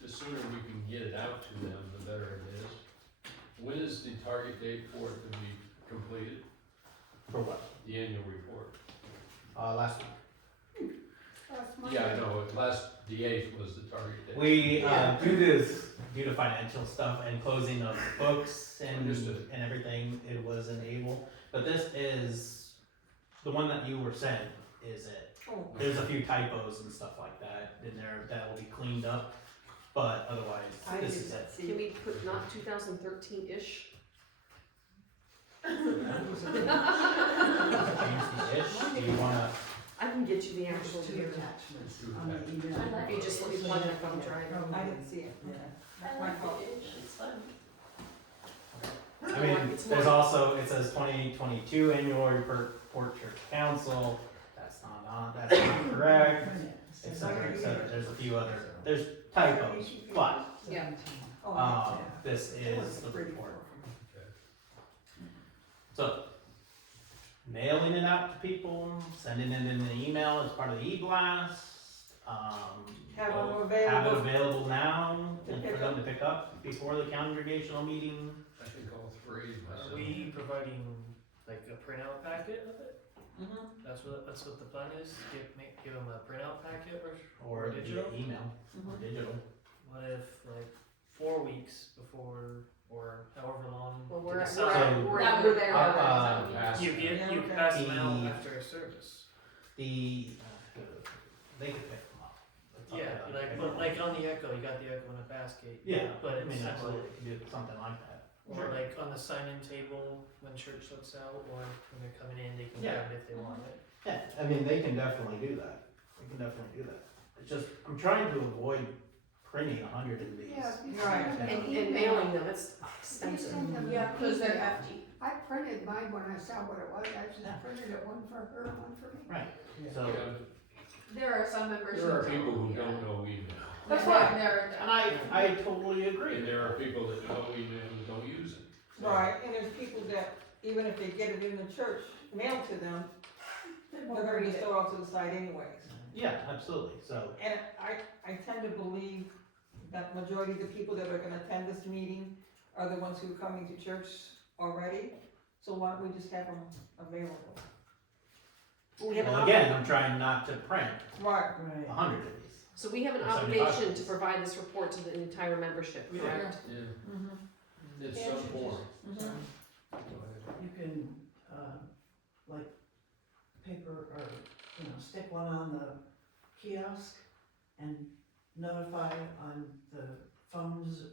the sooner we can get it out to them, the better it is. When is the target date for it to be completed, For what? the annual report? Last week. Yeah, I know, the 8th was the target date. We, due to financial stuff and closing of books and Understood. everything, it wasn't able. But this is, the one that you were sent is it. Oh. There's a few typos and stuff like that in there that will be cleaned up, but otherwise, I this did is not it. see Can we put not 2013-ish? Change the ish, do you wanna, I can get you the There's actual two here. attachments on the email. If you just let me plug in a thumb drive. I didn't see it. Yeah. That's my fault. It's fun. I mean, there's also, it says 2022 annual report to council, that's not correct, et cetera, there's a few other, there's typos, but, Yeah. this is the report. So, mailing it out to people, sending it in an email as part of the e-blast, Have them have it available. available now To and pick for them to pick up before the congregational meeting. I think all three myself. Are we providing like a printout packet of it? Mhm. That's what the plan is, give them a printout packet Or via digital? email, or Mhm. digital. What if like 4 weeks before, or however long? Well, to we're decide? there already. Pass You that. you pass them out The- after a service. They could pick them up. It's up to Yeah, them to like, pick but them like up. on the Echo, you got the Echo in a basket. Yeah, But I it's mean, similar. absolutely, you could do something like that. Or like on the sign-in table when church lets out, or when they're coming in, they can Yeah. grab it if they want it. Yeah, I mean, they can definitely do that. They can definitely do that. It's just, I'm trying to avoid printing 100 of these. Yeah, if you Right. send them an And email, mailing them, it's if you expensive. send them an Yeah, because they're email, hefty. I printed mine when I saw what it was, I just printed it, one for her, one for me. Right, Yeah, so, There are some members there are don't, people who yeah. don't know email, That's That's why they're. and I totally agree. and there are people that know email and don't use it. So- Right, and there's people that, even if they get it in the church, mailed to them, They they're won't gonna read be it. stored off to the side anyways. Yeah, absolutely, so, And I tend to believe that majority of the people that are gonna attend this meeting are the ones who are coming to church already, so why don't we just have them available? We have an well, again, I'm trying not to print Right. 100 of these. So we have an Or 75 obligation to days. provide this report to the entire membership, Yeah. correct? Yeah, Mhm. it's some form. Mhm. Go ahead. You can, like, paper or, stick one on the kiosk and notify on the phone's,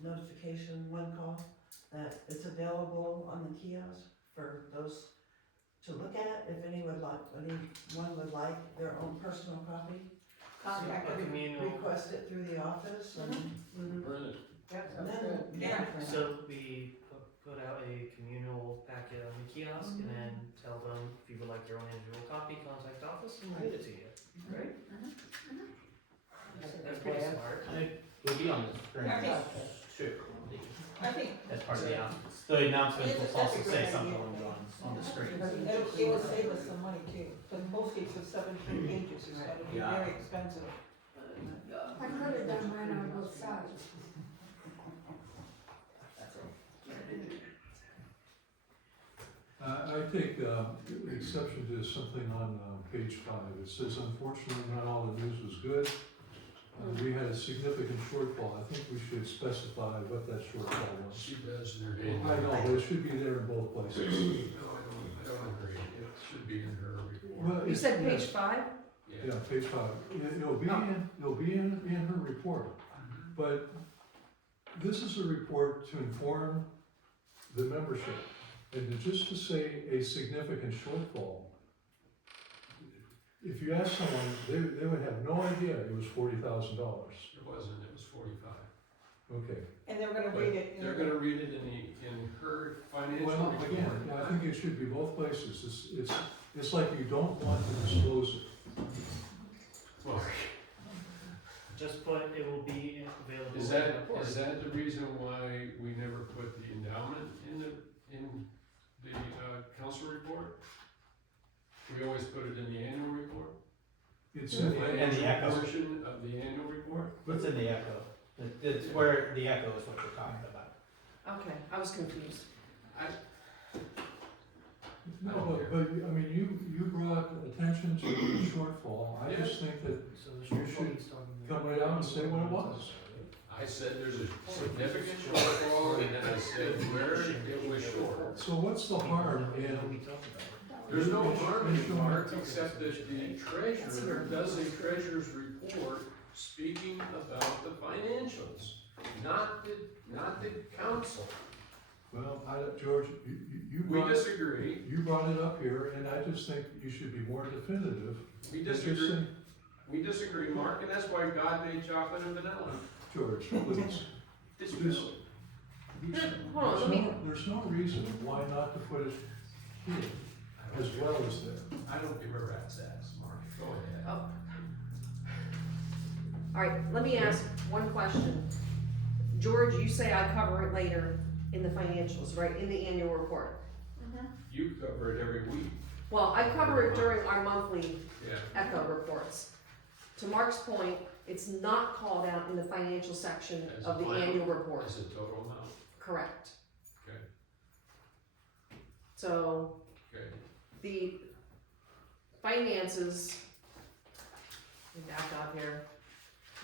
notification, one call, that it's available on the kiosk for those to look at, if anyone would like their own personal copy. Contact A them. communal, Request it through the office and, Print it. and then. Yeah. so we put out a communal packet on the kiosk and then tell them if you would like your own individual copy, contact office and give it to you, right? That's pretty smart. We'll be on the screen I think- too, I think as part of the announcements. The announcements That's will also a great say idea. something on the screen. it will save us some money too, because postage of 17 pages is gonna be Yeah. very expensive. I could have done mine on both sides. I take exception to something on page 5. It says, unfortunately, not all the news was good. we had a significant shortfall. I think we should specify what that shortfall was. She does in her I annual. know, but it should be there in both places. No, I don't agree. It should be in her report. Well, You it's- said yeah, page 5? Yeah, page 5. It'll be in her report. But this is a report to inform the membership. And just to say a significant shortfall, if you ask someone, they would have no idea it was $40,000. It wasn't, it was 45. Okay. And they're gonna But read it. they're gonna read it in her financial Well, report. again, I think it should be both places. It's like you don't want to disclose it. Well, Just put, it will be available is in the that, report. is that the reason why we never put the endowment in the council report? We always put it in the annual report? It's The in the, And the financial echo. portion of the annual report? What's in the echo? It's where the echo is what you're talking about. Okay, I was confused. no, but, I mean, you brought attention to the shortfall. I just think that So the You shortfall should he's talking come about- right out and say what it was. I said there's a significant shortfall, and then I said where it was short. So what's the harm We in, talked about it. There's no harm in Mark, except that the treasurer does a treasurer's report speaking about the financials, not the council. well, George, you We brought, disagree, you brought it up here, and I just think you should be more definitive. we Just disagree, say, we disagree, Mark, and that's why God made chocolate and vanilla. George, please. Disagree. Hold on, let me, There's no reason why not to put it here as well as there. I don't give a rat's ass, Mark, go ahead. oh. All right, let me ask one question. George, you say I cover it later in the financials, right, in the annual report? You cover it every week, Well, I cover it during our monthly yeah. echo reports. To Mark's point, it's not called out in the financial section As a of the final- annual report. As a total amount, Correct. okay, So okay. the finances, let me back up here,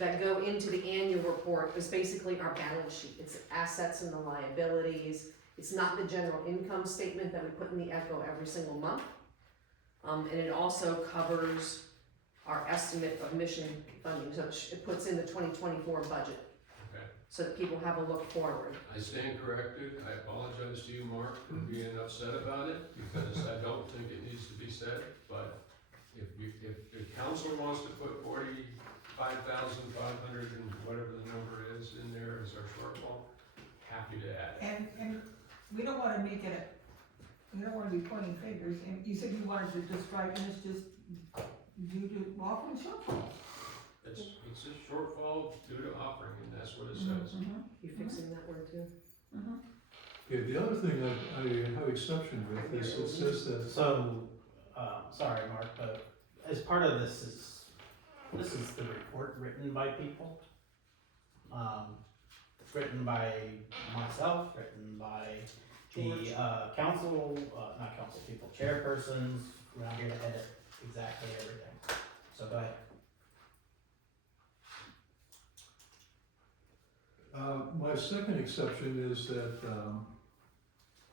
that go into the annual report is basically our balance sheet. It's the assets and the liabilities. It's not the general income statement that we put in the echo every single month. And it also covers our estimate of mission funding, so it puts in the 2024 budget, Okay. so that people have a look forward. I stand corrected. I apologize to you, Mark, for being upset about it, because I don't think it needs to be said, but if the council wants to put 45,500 and whatever the number is in there as our shortfall, happy to add it. And we don't wanna make it, we don't wanna be pointing fingers, and you said you wanted to describe, and it's just due to offering shortfall. It's a shortfall due to offering, and that's what it says. You fixing that word too? Okay, the other thing I have exception with is it says that, So, sorry, Mark, but as part of this is the report written by people. Written by myself, written by the, council, not council people, chairpersons, we're not here to edit exactly everything. So go ahead. my second exception is that,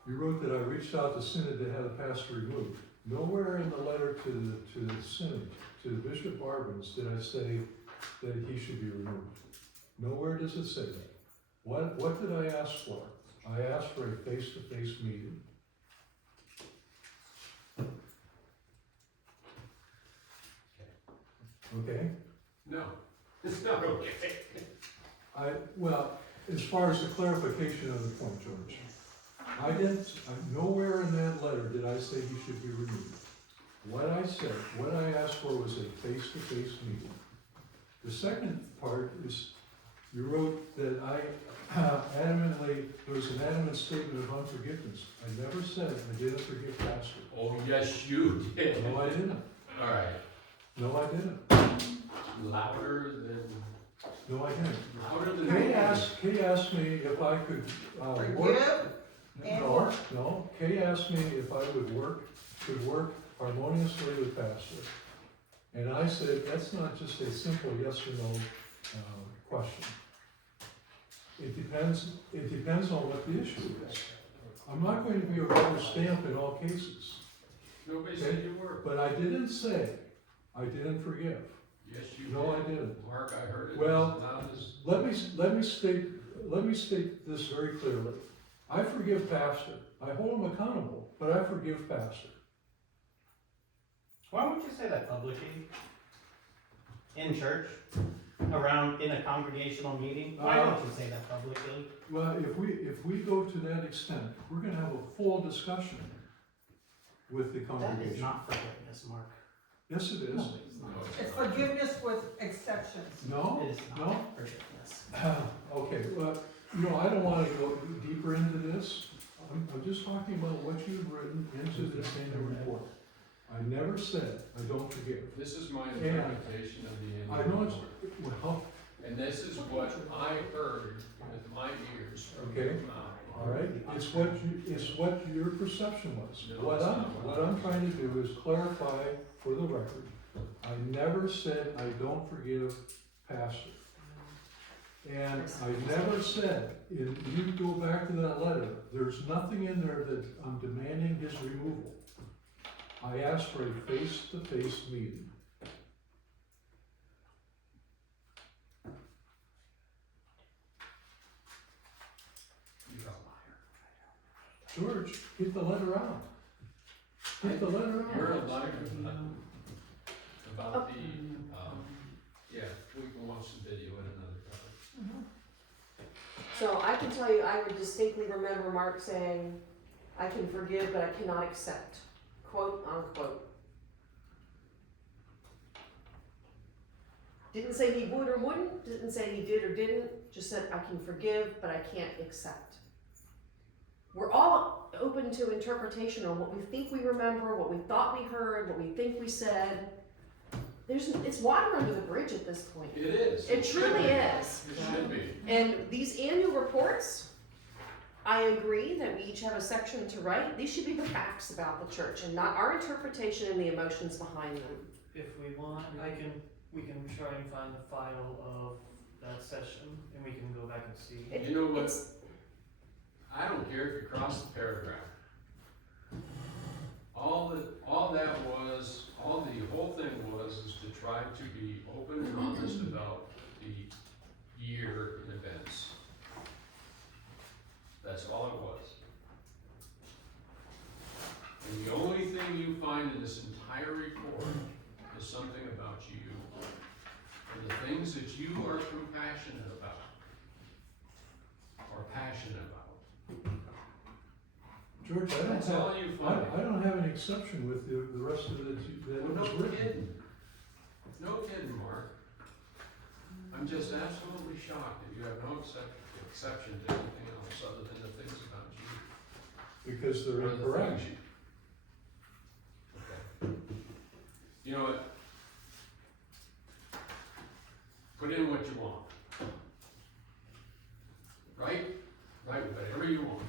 you wrote that I reached out to Synod to have the pastor removed. Nowhere in the letter to the Synod, to Bishop Barbans, did I say that he should be removed. Nowhere does it say that. What did I ask for? I asked for a face-to-face meeting. Okay? No, it's not okay. Well, as far as the clarification of the point, George, nowhere in that letter did I say he should be removed. What I asked for was a face-to-face meeting. The second part is, you wrote that there was an adamant statement of unforgiveness. I never said I didn't forgive Pastor. Oh, yes, you did. No, I didn't. All right, No, I didn't. louder than, No, I didn't. louder than. Kay asked me if I could, work. Forgive No, Kay asked me if I could work harmoniously with Pastor. And I said, that's not just a simple yes or no question. It depends on what the issue is. I'm not going to be a rubber stamp in all cases, Nobody said you were. but I didn't say I didn't forgive. Yes, you did. No, I didn't. Mark, I heard it. Well, Not as. Let me state this very clearly. I forgive Pastor. I hold him accountable, but I forgive Pastor. Why would you say that publicly? In church? In a congregational meeting? Why don't you say that publicly? Well, if we go to that extent, we're gonna have a full discussion with the That is congregation. not forgiveness, Mark. Yes, it is. No, it is not. It's forgiveness with exceptions. No, It is no. not forgiveness. Okay, well, I don't wanna go deeper into this. I'm just talking about what you've written into this annual report. I never said I don't forgive. This is my interpretation of the I annual know it's, report. well, And this is what I heard with my ears from Okay. your mouth. all right, it's what your perception was. No, it's not. What I'm trying to do is clarify for the record. I never said I don't forgive Pastor. And I never said, if you go back to that letter, there's nothing in there that I'm demanding his removal. I asked for a face-to-face meeting. You're a liar. George, get the letter out. Get the letter out. You're a liar about the, yeah, we can watch the video at another time. So I can tell you, I would distinctly remember Mark saying, I can forgive, but I cannot accept, quote unquote. Didn't say he would or wouldn't, didn't say he did or didn't, just said I can forgive, but I can't accept. We're all open to interpretation on what we think we remember, what we thought we heard, what we think we said. It's water under the bridge at this point. It is. It should truly be. is. It should be. And these annual reports, I agree that we each have a section to write. These should be the facts about the church and not our interpretation and the emotions behind them. If we want, we can try and find the file of that session, and we can go back and see. You know what? I don't care if you cross the paragraph. The whole thing was is to try to be open and honest about the year in events. That's all it was. And the only thing you find in this entire report is something about you and the things that you are compassionate about or passionate about. George, That's all you find. I don't have an exception with the rest of it that Well, was no written. kidding. No kidding, Mark. I'm just absolutely shocked that you have no exception to anything else other than the things about you. Because they're Or the incorrect. things Okay. You know what? Put in what you want. Right? Write whatever you want.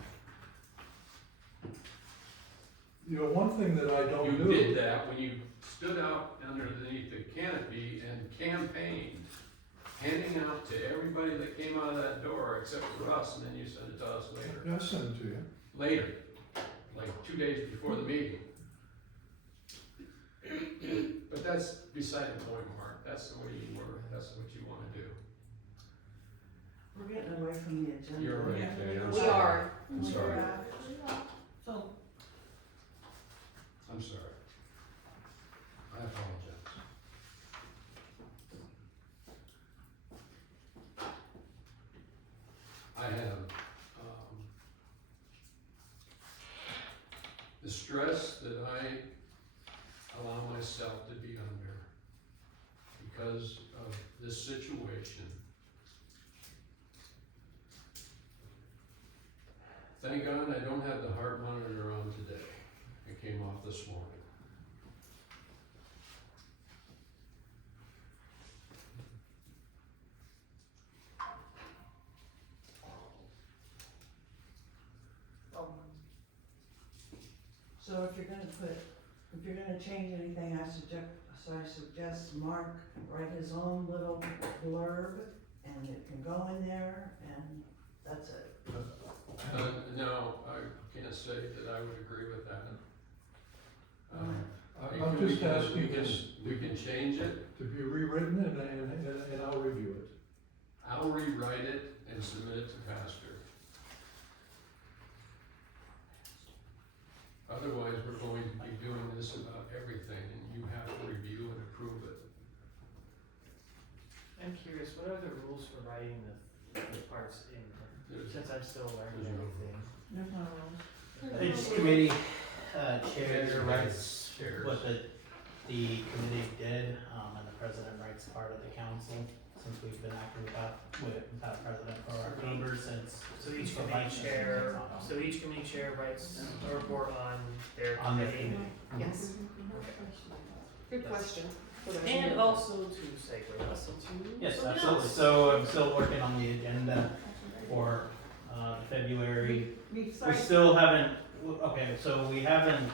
One thing that I don't You do. did that when you stood out underneath the canopy and campaigned, handing out to everybody that came out of that door except for us, and then you sent it to us later. Yeah, I sent it to you. Later, like 2 days before the meeting. But that's beside the point, Mark. That's the way you were. That's what you want to do. We're getting away from the agenda. You're right, Jay. I'm We sorry. are. I'm sorry. So, I'm sorry. I apologize. I have, the stress that I allow myself to be under because of this situation. Thank God I don't have the heart monitor on today. It came off this morning. so if you're gonna change anything, I So I suggest Mark write his own little blurb, and it can go in there, and that's it. No, I can't say that I would agree with that. I'm just asking We can change it. to be rewritten and I'll review it. I'll rewrite it and submit it to pastor. Otherwise, we're going to be doing this about everything, and you have to review and approve it. I'm curious, what are the rules for writing the parts in, since I'm still learning There's no everything? There's no rules. Each committee, chair Chair writes chairs. what the committee did, and the president writes part of the council, since we've been acting without president for our members since. So each the committee vice chair, president's so each committee chair writes a report on their on the committee. committee. Yes. Good Yes. question. And also to segue us into Yes, something absolutely. else. So I'm still working on the agenda for, February. We still haven't, okay, so we haven't,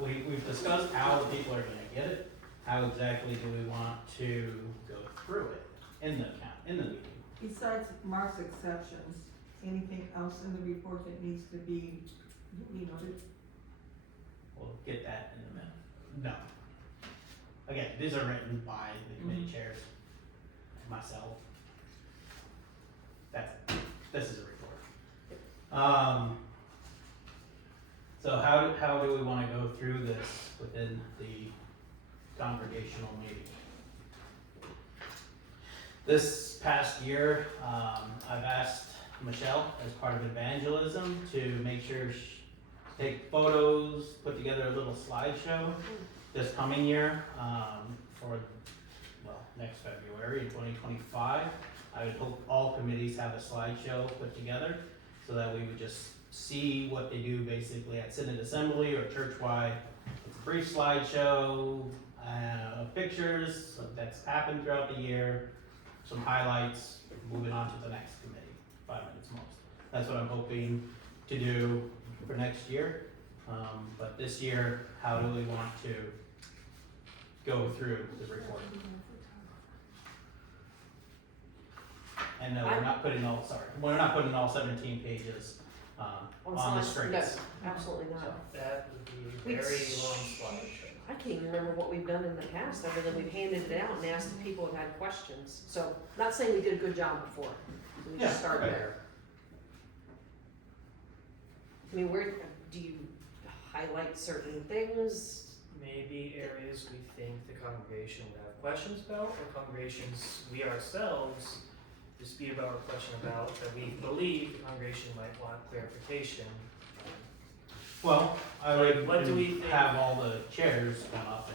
we've discussed how the people are gonna get it. How exactly do we want to go through it in the meeting? Besides Mark's exceptions, anything else in the report that needs to be, noted? We'll get that in a minute. No. Again, these are written by the committee chairs, and myself. This is a report. So how do we wanna go through this within the congregational meeting? This past year, I've asked Michelle, as part of evangelism, to make sure take photos, put together a little slideshow this coming year, for, next February in 2025. I would hope all committees have a slideshow put together, so that we would just see what they do basically at Synod Assembly or church-wide. It's a brief slideshow, of pictures that's happened throughout the year, some highlights, moving on to the next committee, 5 minutes most. That's what I'm hoping to do for next year. But this year, how do we want to go through the report? And no, we're not putting all 17 pages, on the screens. No, absolutely not. That would be a We- very long slideshow. I can't even remember what we've done in the past, other than we've handed it out and asked if people have had questions. So, not saying we did a good job before, we Yeah, just start okay. there. I mean, where, do you highlight certain things? Maybe areas we think the congregation would have questions about, or congregations we ourselves dispute about or question about, that we believe the congregation might want clarification. Well, I would What do we think? have all the chairs come up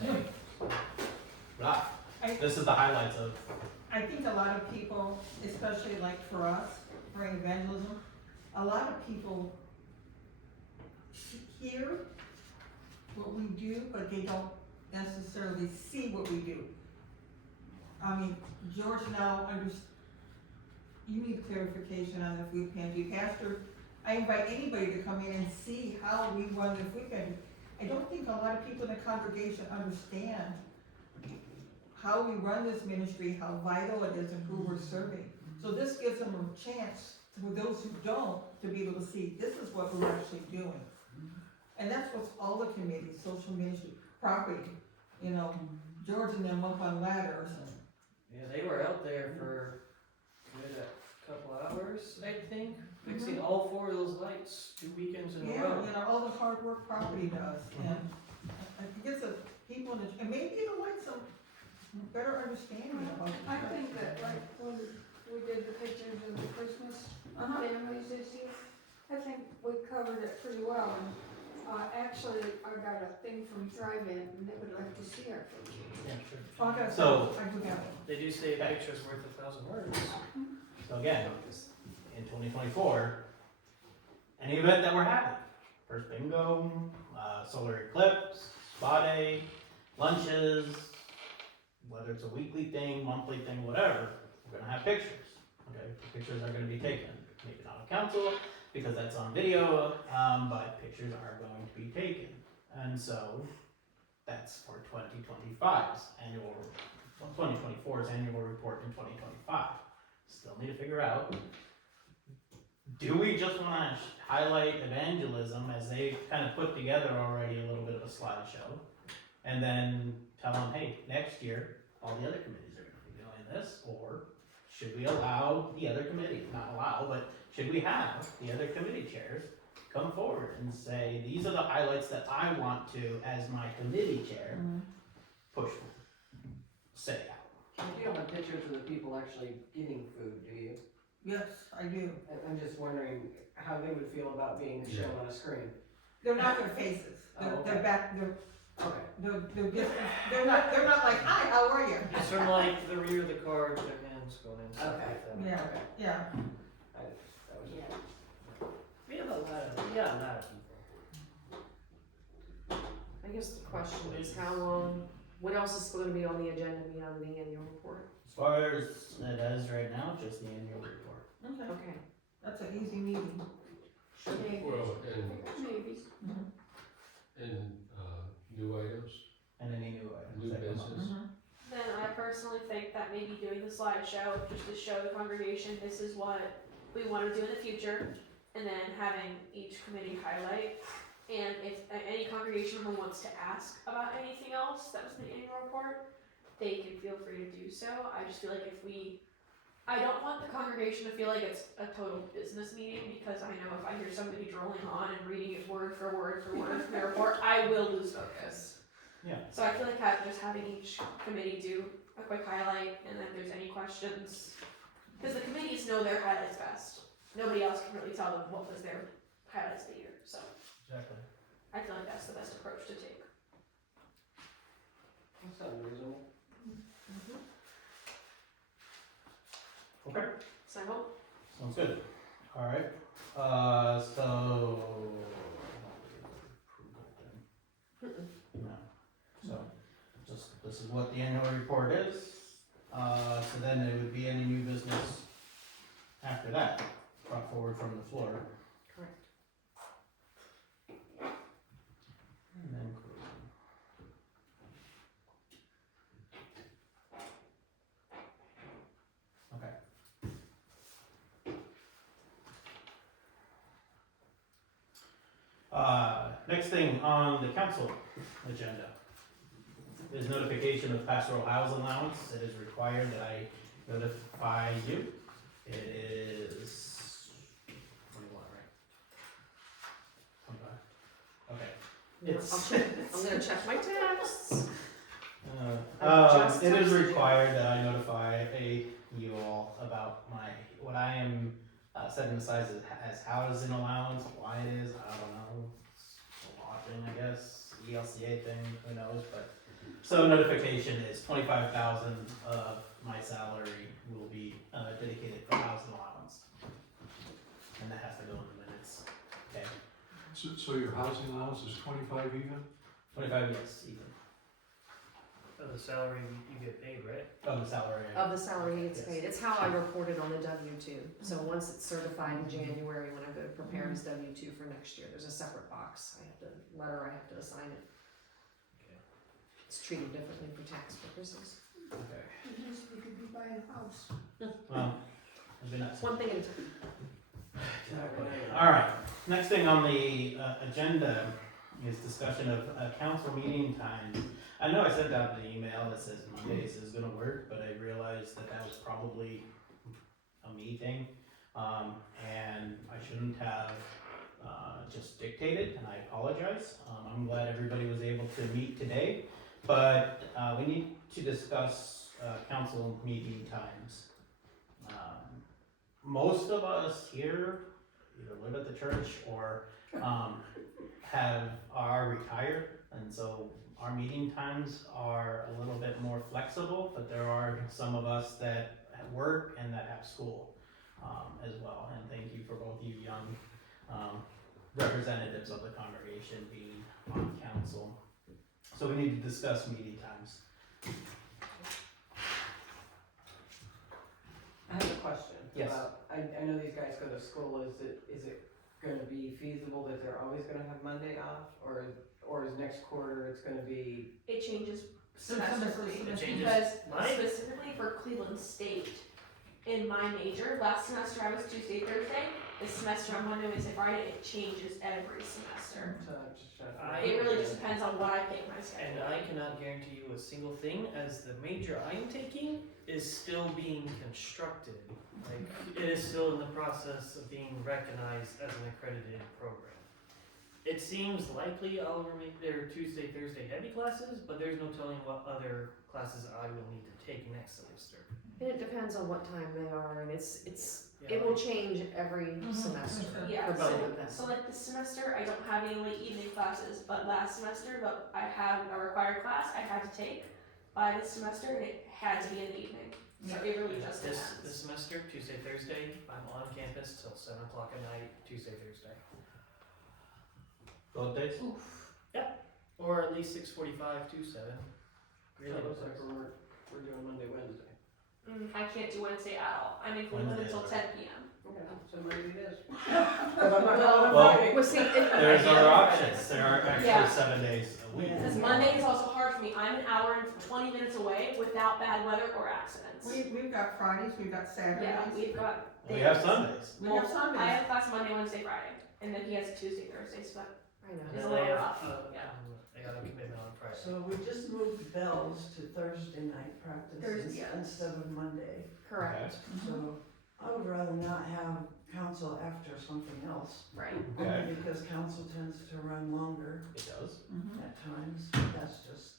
and say, blah. This is the highlights of, I think a lot of people, especially like for us, for evangelism, a lot of people hear what we do, but they don't necessarily see what we do. I mean, George now you need clarification on the food pantry. Pastor, I invite anybody to come in and see how we run the food pantry. I don't think a lot of people in the congregation understand how we run this ministry, how vital it is, and who we're serving. So this gives them a chance, for those who don't, to be able to see, this is what we're actually doing. And that's what's all the committees, social ministry, property, George and them up on ladders. Yeah, they were out there for a couple hours, I think, fixing all 4 of those lights 2 weekends in a row. Yeah, all the hard work property does, and I think it's the people and maybe it'll like some better understanding about. I think that, like, when we did the pictures of the Christmas families this year, I think we covered it pretty well, and, actually, I got a thing from Thrive-In, and they would like to see our pictures. yeah, sure. Okay, So- I do have it. They do say a picture's worth 1,000 words. So again, in 2024, any event that we're having, first bingo, solar eclipse, spa day, lunches, whether it's a weekly thing, monthly thing, whatever, we're gonna have pictures. Okay, the pictures are gonna be taken, maybe not on council, because that's on video, but pictures are going to be taken. And so, That's for 2025's annual, 2024's annual report in 2025. Still need to figure out, do we just wanna highlight evangelism as they kind of put together already a little bit of a slideshow? And then tell them, hey, next year, all the other committees are gonna be doing this, or should we allow the other committee, not allow, but should we have the other committee chairs come forward and say, these are the highlights that I want to, as my committee chair, push for, say out. You don't have pictures of the people actually getting food, do you? Yes, I do. I'm just wondering how they would feel about being shown on a screen. They're not their faces. Oh, They're, okay. they're back, they're, Okay. they're not like, hi, how are you? It's from like the rear of the car, with their hands going in, stuff Okay. like that. Yeah, Okay. yeah. That was Yeah. We have a lot of people. I guess the question is how long, what else is gonna be on the agenda beyond the annual report? As far as it is right now, just the annual report. Okay, Okay. that's an easy meeting. Well, Maybe. and, new items, And any new items new that come up. business. Then I personally think that maybe doing the slideshow, just to show the congregation this is what we wanna do in the future, and then having each committee highlight. And if any congregation member wants to ask about anything else that was in the annual report, they can feel free to do so. I just feel like I don't want the congregation to feel like it's a total business meeting, because I know if I hear somebody drolling on and reading it word for word from their report, I will lose focus. Yeah. So I feel like just having each committee do a quick highlight, and then if there's any questions, because the committees know their highlights best. Nobody else can really tell them what was their highlights of the year, so Exactly. I feel like that's the best approach to take. That sounds reasonable. Okay. So I hope, Sounds good. Alright, so. No, so, just, this is what the annual report is, so then there would be any new business after that, brought forward from the floor. correct. And then closing. Okay. Next thing on the council agenda is notification of pastoral house allowance. It is required that I notify you. It is 21, right? 25. Okay. It's. I'm gonna check my texts. It is required that I notify you all about what I am setting aside as housing allowance, why it is, I don't know. It's a law thing, I guess, ELCA thing, who knows, but. So notification is 25,000 of my salary will be dedicated for housing allowance. And that has to go in the minutes, okay? So your housing allowance is 25 even? 25, yes, even, Of the salary you get paid, right? of the salary. Of the salary it's Yes. paid, it's how I reported on the W-2. So once it's certified in January, when I go to prepare his W-2 for next year, there's a separate box, I have to assign it. Okay. It's treated differently for tax purposes. Okay, At least we could be buying a house. well, it'd be nice. One thing at a time. Alright, next thing on the agenda is discussion of council meeting time. I know I sent out the email that says Mondays is gonna work, but I realized that was probably a me thing. And I shouldn't have just dictated, and I apologize. I'm glad everybody was able to meet today, but we need to discuss council meeting times. Most of us here either live at the church or are retired, and so our meeting times are a little bit more flexible, but there are some of us that work and that have school as well. And thank you for both you young representatives of the congregation being on council. So we need to discuss meeting times. I have a question Yes. about, I know these guys go to school, is it gonna be feasible that they're always gonna have Monday off, or is next quarter it's gonna be? It changes semester Semester for to me, semester. It changes. because Mine? specifically for Cleveland State, in my major, last semester I was Tuesday, Thursday, this semester on Monday, Wednesday, Friday, it changes every semester. It really just depends on what I pick my And schedule. I cannot guarantee you a single thing, as the major I'm taking is still being constructed. Like, it is still in the process of being recognized as an accredited program. It seems likely I'll remain there Tuesday, Thursday heavy classes, but there's no telling what other classes I will need to take next semester. And it depends on what time they are, and it Yeah, will like- change every semester Yeah, for both of them. so like this semester, I don't have any late evening classes, but last semester, I have a required class I had to take by this semester, and it had to be in the evening. So it really just This depends. semester, Tuesday, Thursday, I'm on campus till 7 o'clock at night, Tuesday, Thursday. Both days? Or at least 6:45 to 7. Really It looks depends. like we're doing Monday, Wednesday. I can't do Wednesday at all. I'm in Cleveland Wednesday until is 10 p.m. Okay, so maybe it is. But I'm not Well, Well, well, see, There's other options. There are actually Yeah. 7 days a week. Because Monday is also hard for me. I'm an hour and 20 minutes away without bad weather or accidents. We've got Fridays, we've got Saturdays. Yeah, we've got. We have Sundays. We have I Sundays. have class Monday, Wednesday, Friday, and then he has Tuesday, Thursday. So I know. It's a And little I have, rough, yeah. I got a commitment on Friday. So we just moved bells to Thursday night practice Thursday, yes. instead of Monday. Correct. So I would rather not have council after something else, right. Okay. only because council tends to run longer It does. at times. That's just,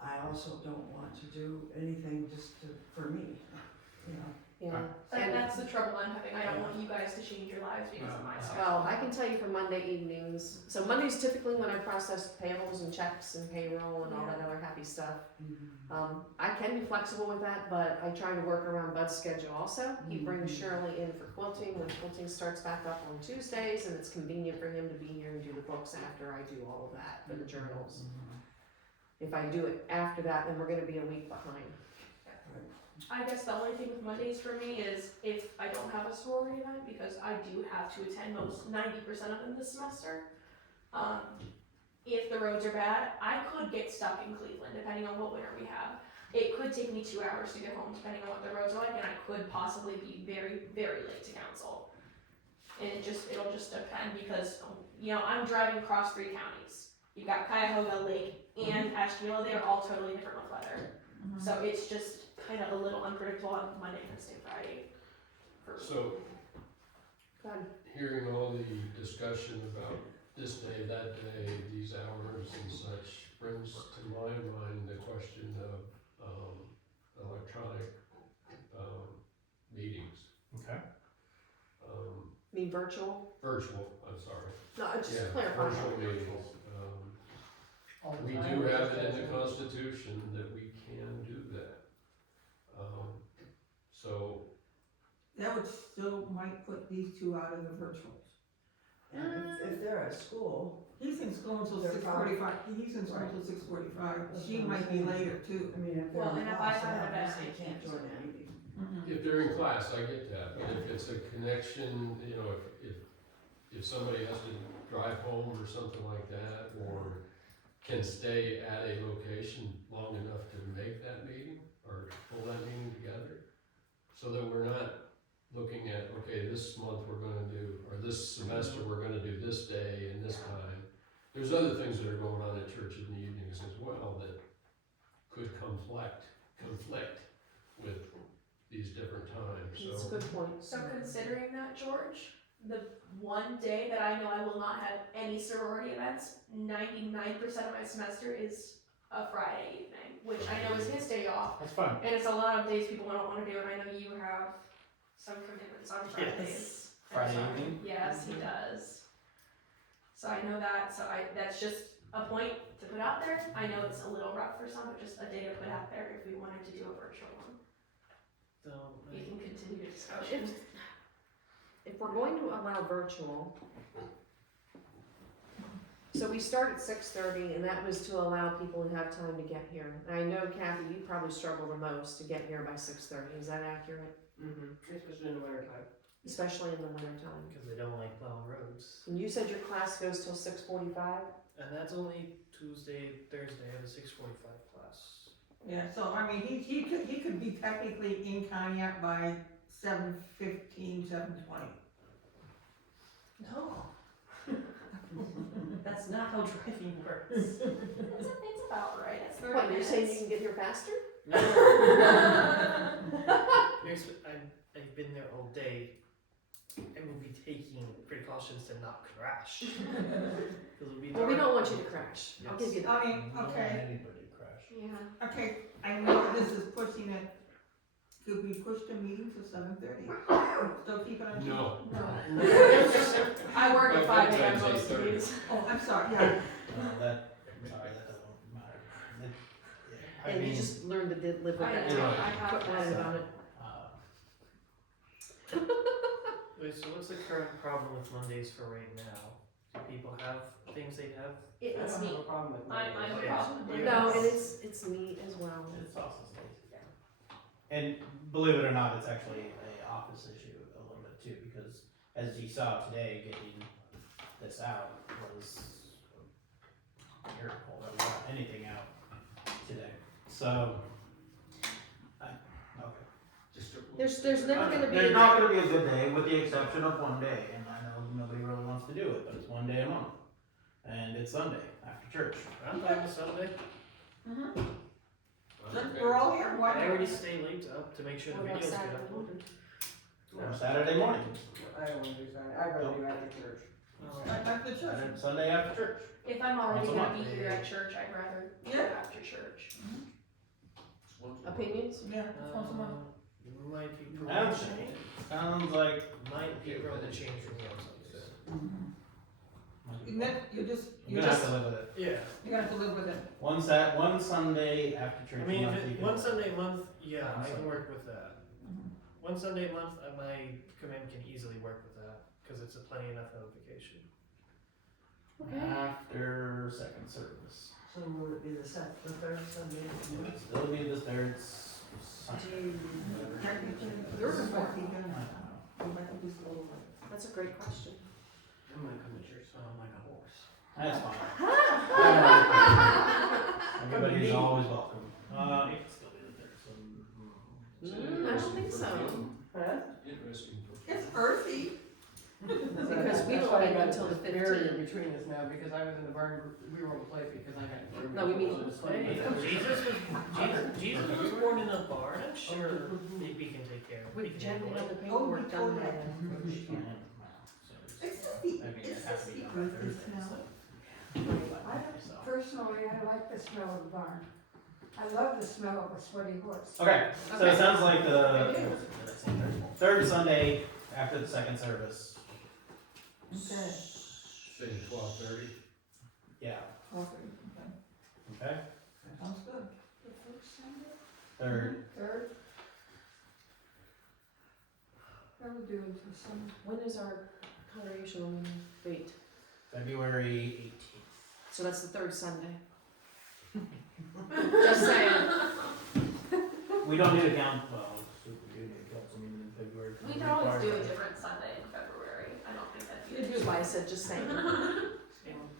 I also don't want to do anything just for me, you know. Yeah. And that's the trouble I'm having. I don't want you guys to change your lives because of my schedule. Well, I can tell you for Monday evenings, so Monday's typically when I process payables and checks and payroll and all that other happy stuff. I can be flexible with that, but I try to work around Bud's schedule also. He brings Shirley in for quilting when quilting starts back up on Tuesdays, and it's convenient for him to be here and do the books after I do all of that for the journals. If I do it after that, then we're gonna be a week behind. I guess the only thing with Mondays for me is if I don't have a sorority event, because I do have to attend most 90% of them this semester. If the roads are bad, I could get stuck in Cleveland depending on what winter we have. It could take me 2 hours to get home depending on what the roads are like, and I could possibly be very, very late to council. And it'll just depend because, I'm driving across 3 counties. You've got Cuyahoga, Lake, and Ashtabula. They're all totally different with weather. So it's just kind of a little unpredictable on Monday, Wednesday, Friday. So, Go ahead. hearing all the discussion about this day, that day, these hours and such, brings to my mind the question of, electronic, meetings. Okay. I mean virtual? Virtual, I'm sorry. No, just Yeah, clarify. virtual meetings. We do have it in the Constitution that we can do that. So, That would still might put these two out of the virtuals. And if they're at school, He's in school until They're 6:45, he's in school Right. until 6:45, That's she what I'm might be saying. later too. I mean, if they're Well, in and if I class, have an they event, obviously I can't can't join join the meeting. if they're in class, I get that, but if it's a connection, if somebody has to drive home or something like that, or can stay at a location long enough to make that meeting, or pull that meeting together, so that we're not looking at, okay, this month we're gonna do, or this semester we're gonna do this day and this time. There's other things that are going on at church in the evenings as well that could conflict with these different times, That's a so. good point. So considering that, George, the one day that I know I will not have any sorority events, 99% of my semester is a Friday evening, which I know is his day off. That's fine. And it's a lot of days people don't want to do, and I know you have some commitments on Fridays. Yes. Friday I'm sorry. evening? Yes, he does. So I know that, that's just a point to put out there. I know it's a little rough for some, but just a day to put out there if we wanted to do a virtual one. So, We can continue the discussion. If we're going to allow virtual, so we start at 6:30, and that was to allow people to have time to get here. And I know Kathy, you probably struggle the most to get here by 6:30, is that accurate? Especially in the winter time. especially in the wintertime. Because they don't like plowing roads. And you said your class goes till 6:45? And that's only Tuesday, Thursday, I have a 6:45 class. Yeah, so I mean, he could be technically in Conneaut by 7:15, 7:20. No. That's not how driving works. It's about right. It's 30 What, you're minutes. saying you can get here faster? No. I've been there all day. I will be taking precautions to not crash. 'Cause it'll be Well, we dark. don't want you to crash. I'll give you that. I mean, We don't want okay, anybody to crash. Yeah. okay, I know this is pushing it. Could we push the meeting to 7:30? Still keep it on? No. I work at My 5 a.m. bedtime's most 8:30. days. Oh, I'm sorry, yeah. Sorry, that doesn't matter. I And you mean, just learn to live with I that. know, Right. I have Quit whining about it. Wait, so what's the current problem with Mondays for right now? Do people have things they have? I It's don't me. have a problem with I have a Mondays. problem with No, Mondays. and it's me as well. it's also Stacy. And believe it or not, it's actually a office issue a little bit too, because as you saw today, getting this out was a miracle that we got anything out today. So, okay. There's never gonna be. There's not gonna be a good day, with the exception of one day, and I know nobody really wants to do it, but it's one day a month. And it's Sunday, after church. I'm fine with Sunday. We're all here, why I not? already stay late up to make sure the What about videos get Saturday uploaded. Or Saturday morning, I don't wanna do Sunday, I'd rather do after church. After church. Sunday after church. If I'm already Once a gonna month. be here at church, I'd rather go Yeah. after church. Opinions? Yeah, once a month. Might be That's- prone to Sounds like. might be prone to change from the outside. And then you just, You're gonna have to live with it. Yeah, you're gonna have to live with it. One Sunday after church. I mean, month, if you it, can- one Sunday a month, yeah, One I can Sunday. work with that. One Sunday a month, my command can easily work with that, cause it's a plenty enough notification. After second service. So will it be the third Sunday? It would still be the third Sunday. You're the fourth. I That's a great question. I'm gonna come to church, so I'm like a horse. That's fine. Everybody's always welcome. It can still be the third, so. I don't think so. Huh? Interesting. It's earthy. Because we That's don't why I meet got until the this barrier 15th. between us now, because I was in the barn, we won't play because I got. No, we meet- Hey, Jesus was born in a barn, I'm sure we can take care of it. We We've can generally handle had it. the paperwork done by then. It's just the, I mean, it's it has just to be the done earthy Thursday, smell. so. Personally, I like the smell of the barn. I love the smell of a sweaty horse. Okay, so it Okay. sounds like the third Sunday after the second service. Okay. Say 12:30. Yeah, Okay. okay, Sounds good. The first Sunday? third, Third? That would do until summer. When is our congregational meeting? Wait, February 18th. so that's the third Sunday. Just saying. We don't need a count, well, we do need a council meeting in February. We can always do a different Sunday in February. I don't think that'd be. That's why I said just saying.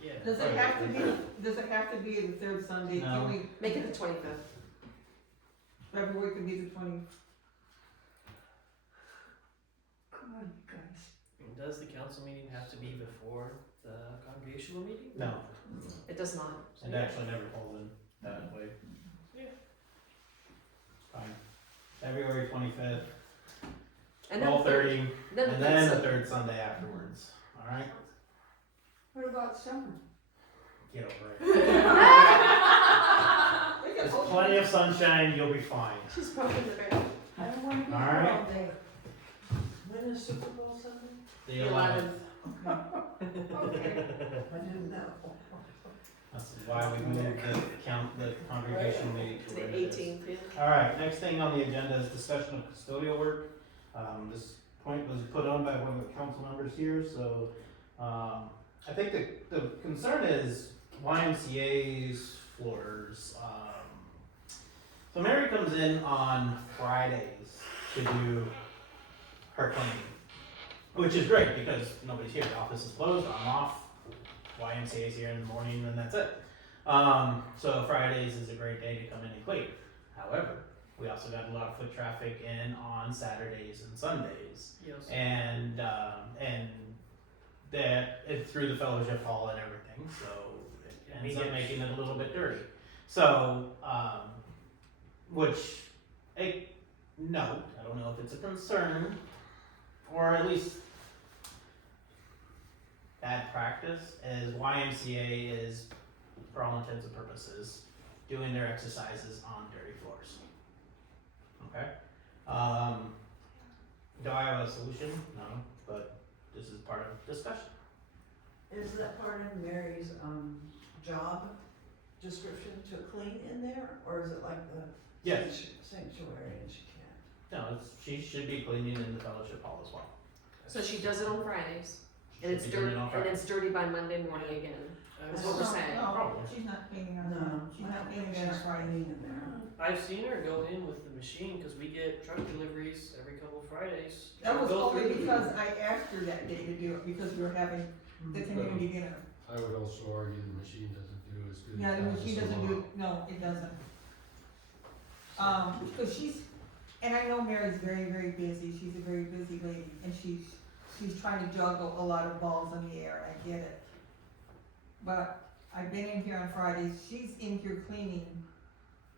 Yeah. Does it have to be the third Sunday? No. Can we, Make it the 25th. February could be the 20th. Come on, you guys. And does the council meeting have to be before the congregational meeting? No, It does not. it actually never falls in that way. Yeah. Fine. February 25th, And then 12:30, then and the then the third third Sunday afterwards. All right, What about summer? get over it. We can There's open plenty it. of sunshine. You'll be fine. She's poking the bear. I don't wanna be All here right. all day. When is Super Bowl Sunday? The 11th. Okay. I didn't know. That's why we moved the congregational meeting To to the where it is. 18th, yeah. All right, next thing on the agenda is discussion of custodial work. This point was put on by one of the council members here, so, I think the concern is YMCA's floors. So Mary comes in on Fridays to do her cleaning. which is great because nobody's here. The office is closed. I'm off. YMCA's here in the morning, and that's it. So Fridays is a great day to come in and clean. However, we also got a lot of foot traffic in on Saturdays and Sundays, Yes. and that it's through the fellowship hall and everything, so it ends up making it a little bit dirty. So, which a note, I don't know if it's a concern or at least bad practice, is YMCA is, for all intents and purposes, doing their exercises on dirty floors. Okay? Do I have a solution? No, but this is part of discussion. Is that part of Mary's, job description to clean in there, or is it like the Yes. sanctuary and she can't? No, she should be cleaning in the fellowship hall as well. So she does it on Fridays, and it's Should be doing dirty, it on and Friday. it's dirty by Monday morning again. That's what we're saying. No, Probably. she's not cleaning on, No, she's I not don't cleaning think on she's Friday. cleaning in there. I've seen her go in with the machine, cause we get truck deliveries every couple of Fridays. That was Go only through. because I asked her that day to do it, because we were having the community dinner. I would also argue the machine doesn't do as good. Yeah, as the the machine doesn't salon. do, no, it doesn't. Because she's, and I know Mary's very, very busy, she's a very busy lady, and she's trying to juggle a lot of balls in the air, I get it. But I've been in here on Fridays, she's in here cleaning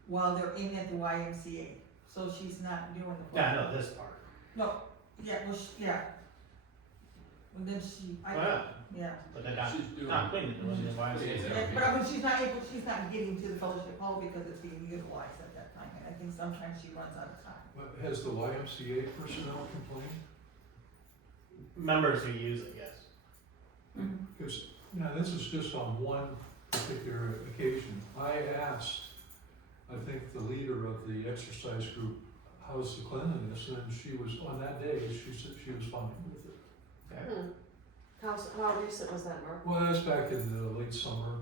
while they're in at the YMCA, so she's not doing the. Yeah, I know this part. No, yeah, well, yeah. And then she, Well, yeah. but they're not, She's doing. not cleaning, doing the YMCA. Yeah. Yeah, but I mean, she's not able, she's not getting to the fellowship hall because it's being utilized at that time, and I think sometimes she runs out of time. But has the YMCA personnel complained? Members who use it, yes. Because, this is just on one particular occasion. I asked, I think, the leader of the exercise group, how's the cleanliness, and she was, on that day, she said she was fine with it. Hmm. How recent was that, Mark? Well, that's back in the late summer.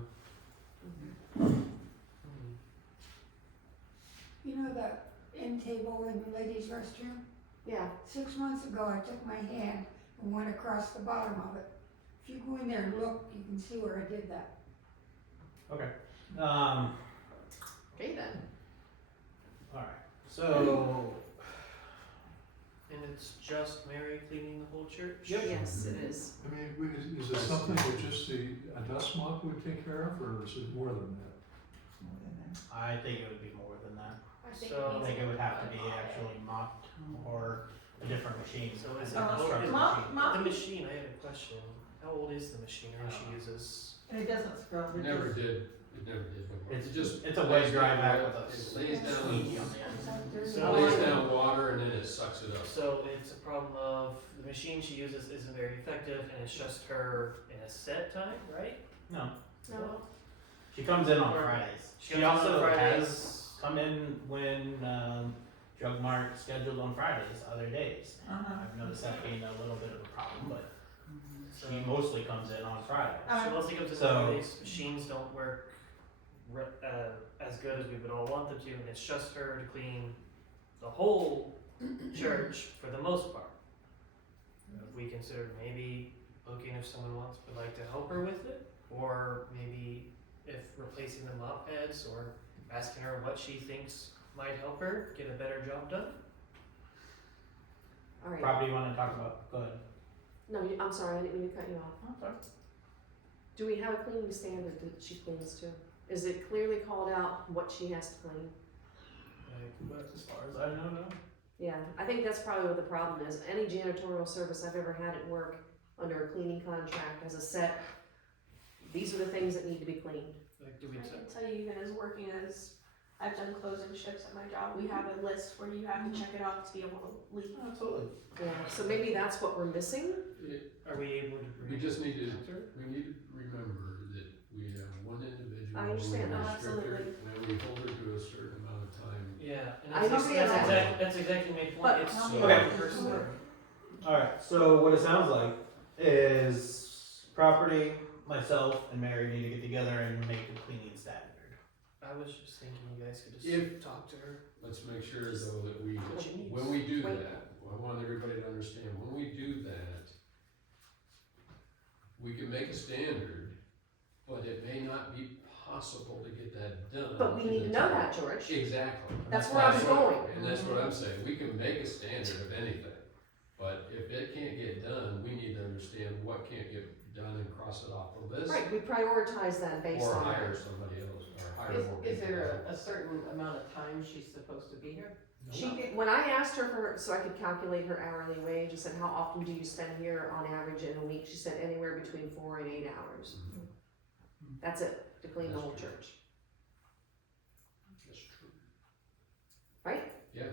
You know the end table in the ladies' restroom? Yeah, 6 months ago, I took my hand and went across the bottom of it. If you go in there and look, you can see where I did that. Okay. okay then. Alright, so, And it's just Mary cleaning the whole church? Yes, it is. I mean, is it something that just a dust mop would take care of, or is it more than that? More than that. I think it would be more than that. I think So- I think it would have to be actually mopped or a different machine. So is it a construction mop- machine. The machine, I had a question. How old is the machinery she uses? And it doesn't scrub, It it never just, did, it never did. It's It just. It's a wet dry lays vac down- with a It lays down, squeegee on the end. So- it lays down water and then it sucks it up. So it's a problem of the machine she uses isn't very effective and it's just her in a set time, right? No, No. she comes in on Or- Fridays. She She comes in on also Fridays. has come in when, Drug Mart scheduled on Fridays, other days. And Uh-huh. I've noticed that being a little bit of a problem, but So she mostly comes in on Fridays. she mostly comes in So- Fridays. Machines don't work as good as we would all want them to, and it's just her to clean the whole church for the most part. If we consider maybe looking if someone would like to help her with it, or maybe if replacing the mop heads, or asking her what she thinks might help her get a better job done. All right. Property you wanna talk about, go ahead. No, I'm sorry, I didn't mean to cut you off. Oh, sorry. Do we have a cleaning standard that she cleans to? Is it clearly called out what she has to clean? But as far as I know, no. Yeah, I think that's probably what the problem is. Any janitorial service I've ever had at work under a cleaning contract as a set, these are the things that need to be cleaned. Like, do we? I can tell you, even as working as, I've done closing shifts at my job, we have a list where you have to check it off to be able to leave. Absolutely. Yeah, so maybe that's what we're missing. Are we able to? We just need to, we need to remember that we have one individual. I understand. we Oh, restrict her, absolutely. And we hold her to a certain amount of time. Yeah, and I that's, understand that. that's exactly my point. But- It's Okay. one person. Alright, so what it sounds like is property, myself, and Mary need to get together and make a cleaning standard. I was just thinking you guys could just If- talk to her. Let's make sure though that we, What she needs. when we do Wait. that, I want everybody to understand, when we do that, we can make a standard, but it may not be possible to get that done. But we need to know that, George. Exactly. That's where I was going. And that's what I'm saying, we can make a standard of anything, but if it can't get done, we need to understand what can't get done and cross it off the list. Right, we prioritize that based Or on hire that. somebody else, or hire more people. Is there a certain amount of time she's supposed to be here? She did, when I asked her for, so I could calculate her hourly wage, I said, how often do you spend here on average in a week? She said anywhere between 4 and 8 hours. That's it, to clean the whole church, That's true. right? Yeah,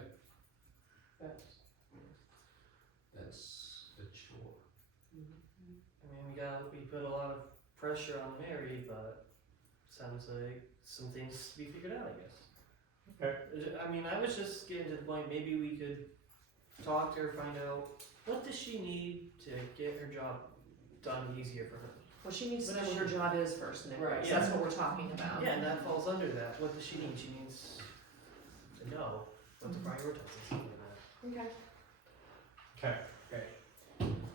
That's, that's a chore. I mean, we put a lot of pressure on Mary, but sounds like some things to be figured out, I guess. Okay. I mean, I was just getting to the point, maybe we could talk to her, find out what does she need to get her job done easier for her. Well, she needs to know What what does her job is first, Nick, Right, so yeah. that's what we're talking about. Yeah, and that falls under that. What does she need? She needs to know what to prioritize and stuff like that. Okay. Okay, great.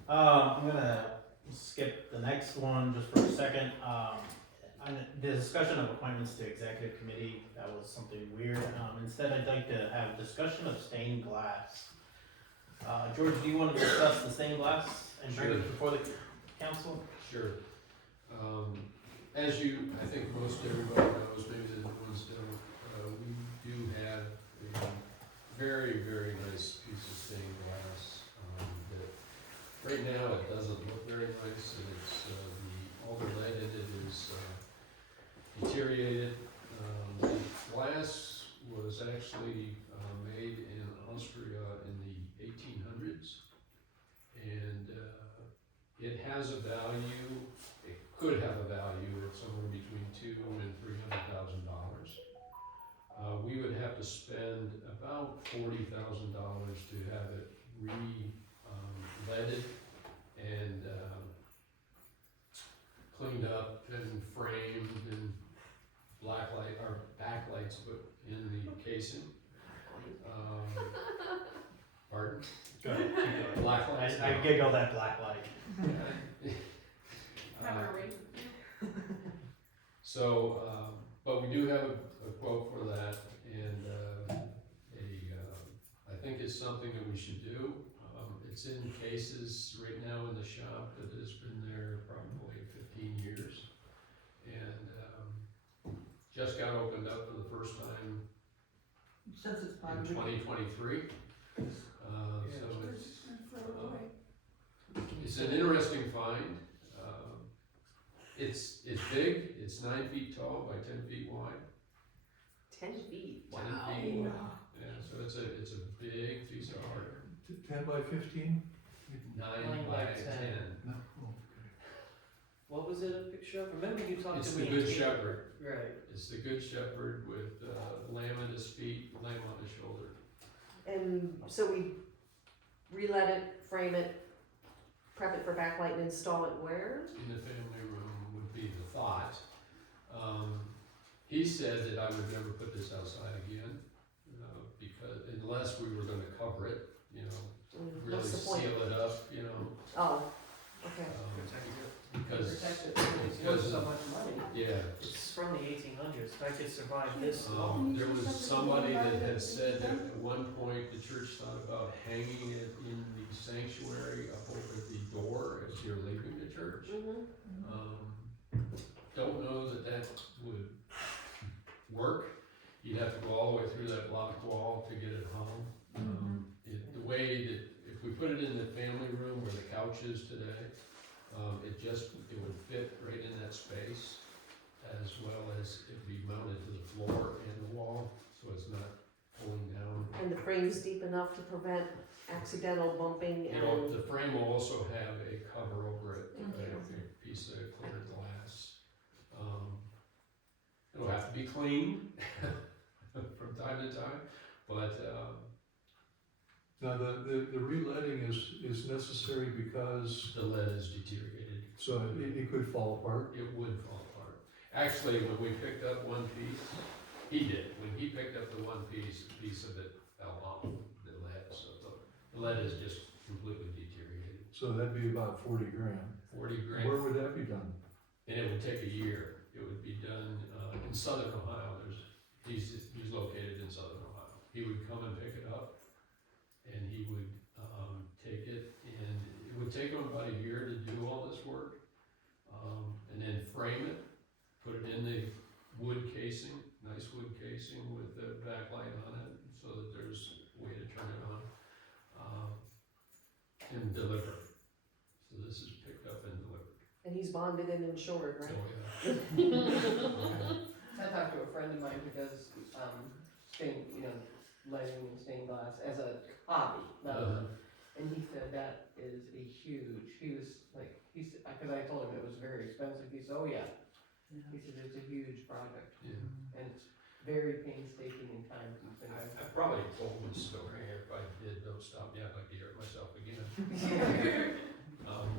I'm gonna skip the next one just for a second. On the discussion of appointments to executive committee, that was something weird. Instead, I'd like to have discussion of stained glass. George, do you want to discuss the stained glass and bring it Sure. before the council? Sure. As you, I think most everybody knows, maybe the new ones don't, we do have a very, very nice piece of stained glass, that right now it doesn't look very nice, and it's, all the lead in it is, deteriorated. The glass was actually, made in Austria in the 1800s, and, it has a value, it could have a value of somewhere between $200,000 and $300,000. We would have to spend about $40,000 to have it leaded and cleaned up and framed and blacklight or backlights put in the casing. Pardon? Go ahead, keep going. Blacklights. I giggled at black light. So, but we do have a quote for that, and I think it's something that we should do. It's in cases right now in the shop that has been there probably 15 years, and just got opened up for the first time Since it's in 2023. So it's an interesting find. It's big, it's 9 feet tall by 10 feet wide. 10 feet, 10 wow. feet, yeah, so it's a big piece of art. 10 by 15? 9 9 by by 10. 10. No, oh, okay. What was it a picture of? Remember you talked It's to the me. Good Shepherd. Right. It's the Good Shepherd with lamb at his feet, lamb on his shoulder. And so we relet it, frame it, prep it for backlight and install it where? In the family room would be the thought. He said that I would never put this outside again, because unless we were gonna cover it, you know, really What's the point? seal it up, you know. Oh, okay. Because, protect it, it's worth so much money. yeah. It's from the 1800s. If I could survive this There was somebody that had said that at one point the church thought about hanging it in the sanctuary up over the door as you're leaving the church. Don't know that that would work. You'd have to go all the way through that block wall to get it home. The way that, if we put it in the family room where the couch is today, it would fit right in that space, as well as it'd be mounted to the floor and the wall, so it's not pulling down. And the frame's deep enough to prevent accidental bumping and, The frame will also have a cover over it, Thank you. a piece of clear glass. It'll have to be cleaned from time to time, but, Now, the reletting is necessary because, the lead is deteriorated. so it could fall apart. It would fall apart. Actually, when we picked up one piece, he did, when he picked up the one piece, a piece of it fell off the lead, so the lead is just completely deteriorated. So that'd be about 40 grand. 40 grand. Where would that be done? And it would take a year. It would be done in Southern Ohio. He's located in Southern Ohio. He would come and pick it up, and he would take it, and it would take him about a year to do all this work, and then frame it, put it in the wood casing, nice wood casing with the backlight on it, so that there's a way to turn it on, and deliver. So this is picked up and delivered. And he's bonded and insured, right? Oh, yeah. I talked to a friend of mine who does, stained, lighting and stained glass as a hobby, and he said that is a huge, cause I told him it was very expensive, he said, oh yeah. He said it's a huge project, Yeah. and it's very painstaking and time consuming. I probably told this story, if I did, don't stop me, I'd like to hear it myself again.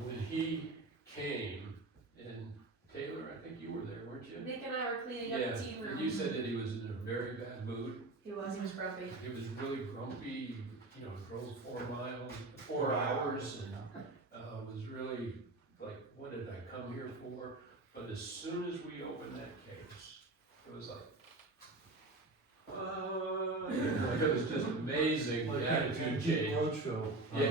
When he came, and Taylor, I think you were there, weren't you? Nick and I were cleaning up Yeah, the tea room. and you said that he was in a very bad mood. He was grumpy. He was really grumpy, drove 4 hours, and was really like, what did I come here for? But as soon as we opened that case, it was like, it was just amazing, Like the that attitude Antique change. Roadshow. Yeah.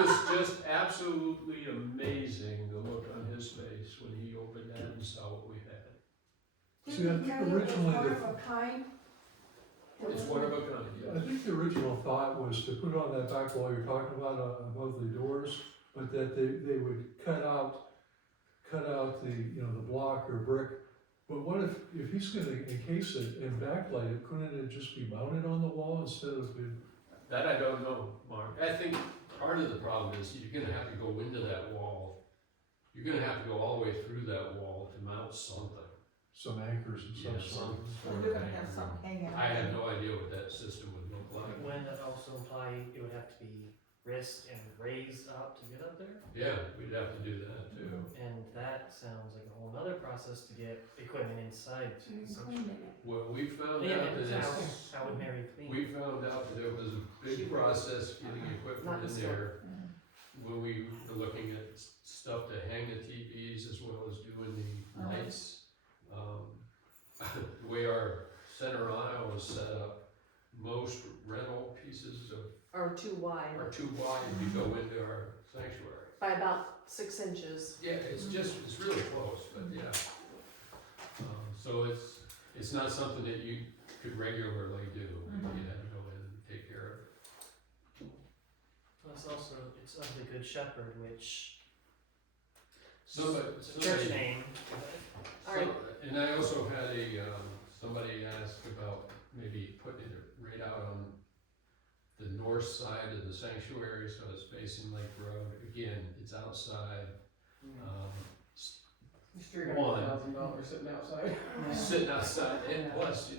It was just absolutely amazing, the look on his face when he opened that and saw what we had. See, I think originally One the- of a kind. It's one of a kind, I yes. think the original thought was to put on that back wall you're talking about above the doors, but that they would cut out the, the block or brick. But what if he's gonna encase it and backlight it, couldn't it just be mounted on the wall instead of being? That I don't know, Mark. I think part of the problem is you're gonna have to go into that wall. You're gonna have to go all the way through that wall to mount something. Some anchors and Yeah, some sort. So you're gonna have something hanging out. I have no idea what that system would look like. Wouldn't that also imply it would have to be risked and raised up to get up there? Yeah, we'd have to do that too. And that sounds like a whole nother process to get equipment inside to essentially. Well, we found Yeah, out that how, it's, how would Mary clean? we found out that there was a big process getting equipment in there. When we were looking at stuff to hang the TVs as well as doing the lights. The way our center aisle is set up, most rental pieces Or too wide, are too wide to go into our sanctuary. by about 6 inches. Yeah, it's really close, but yeah. So it's not something that you could regularly do. You had to go in and take care of it. Plus also, it's of the Good Shepherd, which Somebody, it's a church name. Alright. And I also had somebody ask about maybe putting it right out on the north side of the sanctuary, so it's facing Lake Road. Again, it's outside. It's $300,000 sitting outside. Sitting outside, and plus,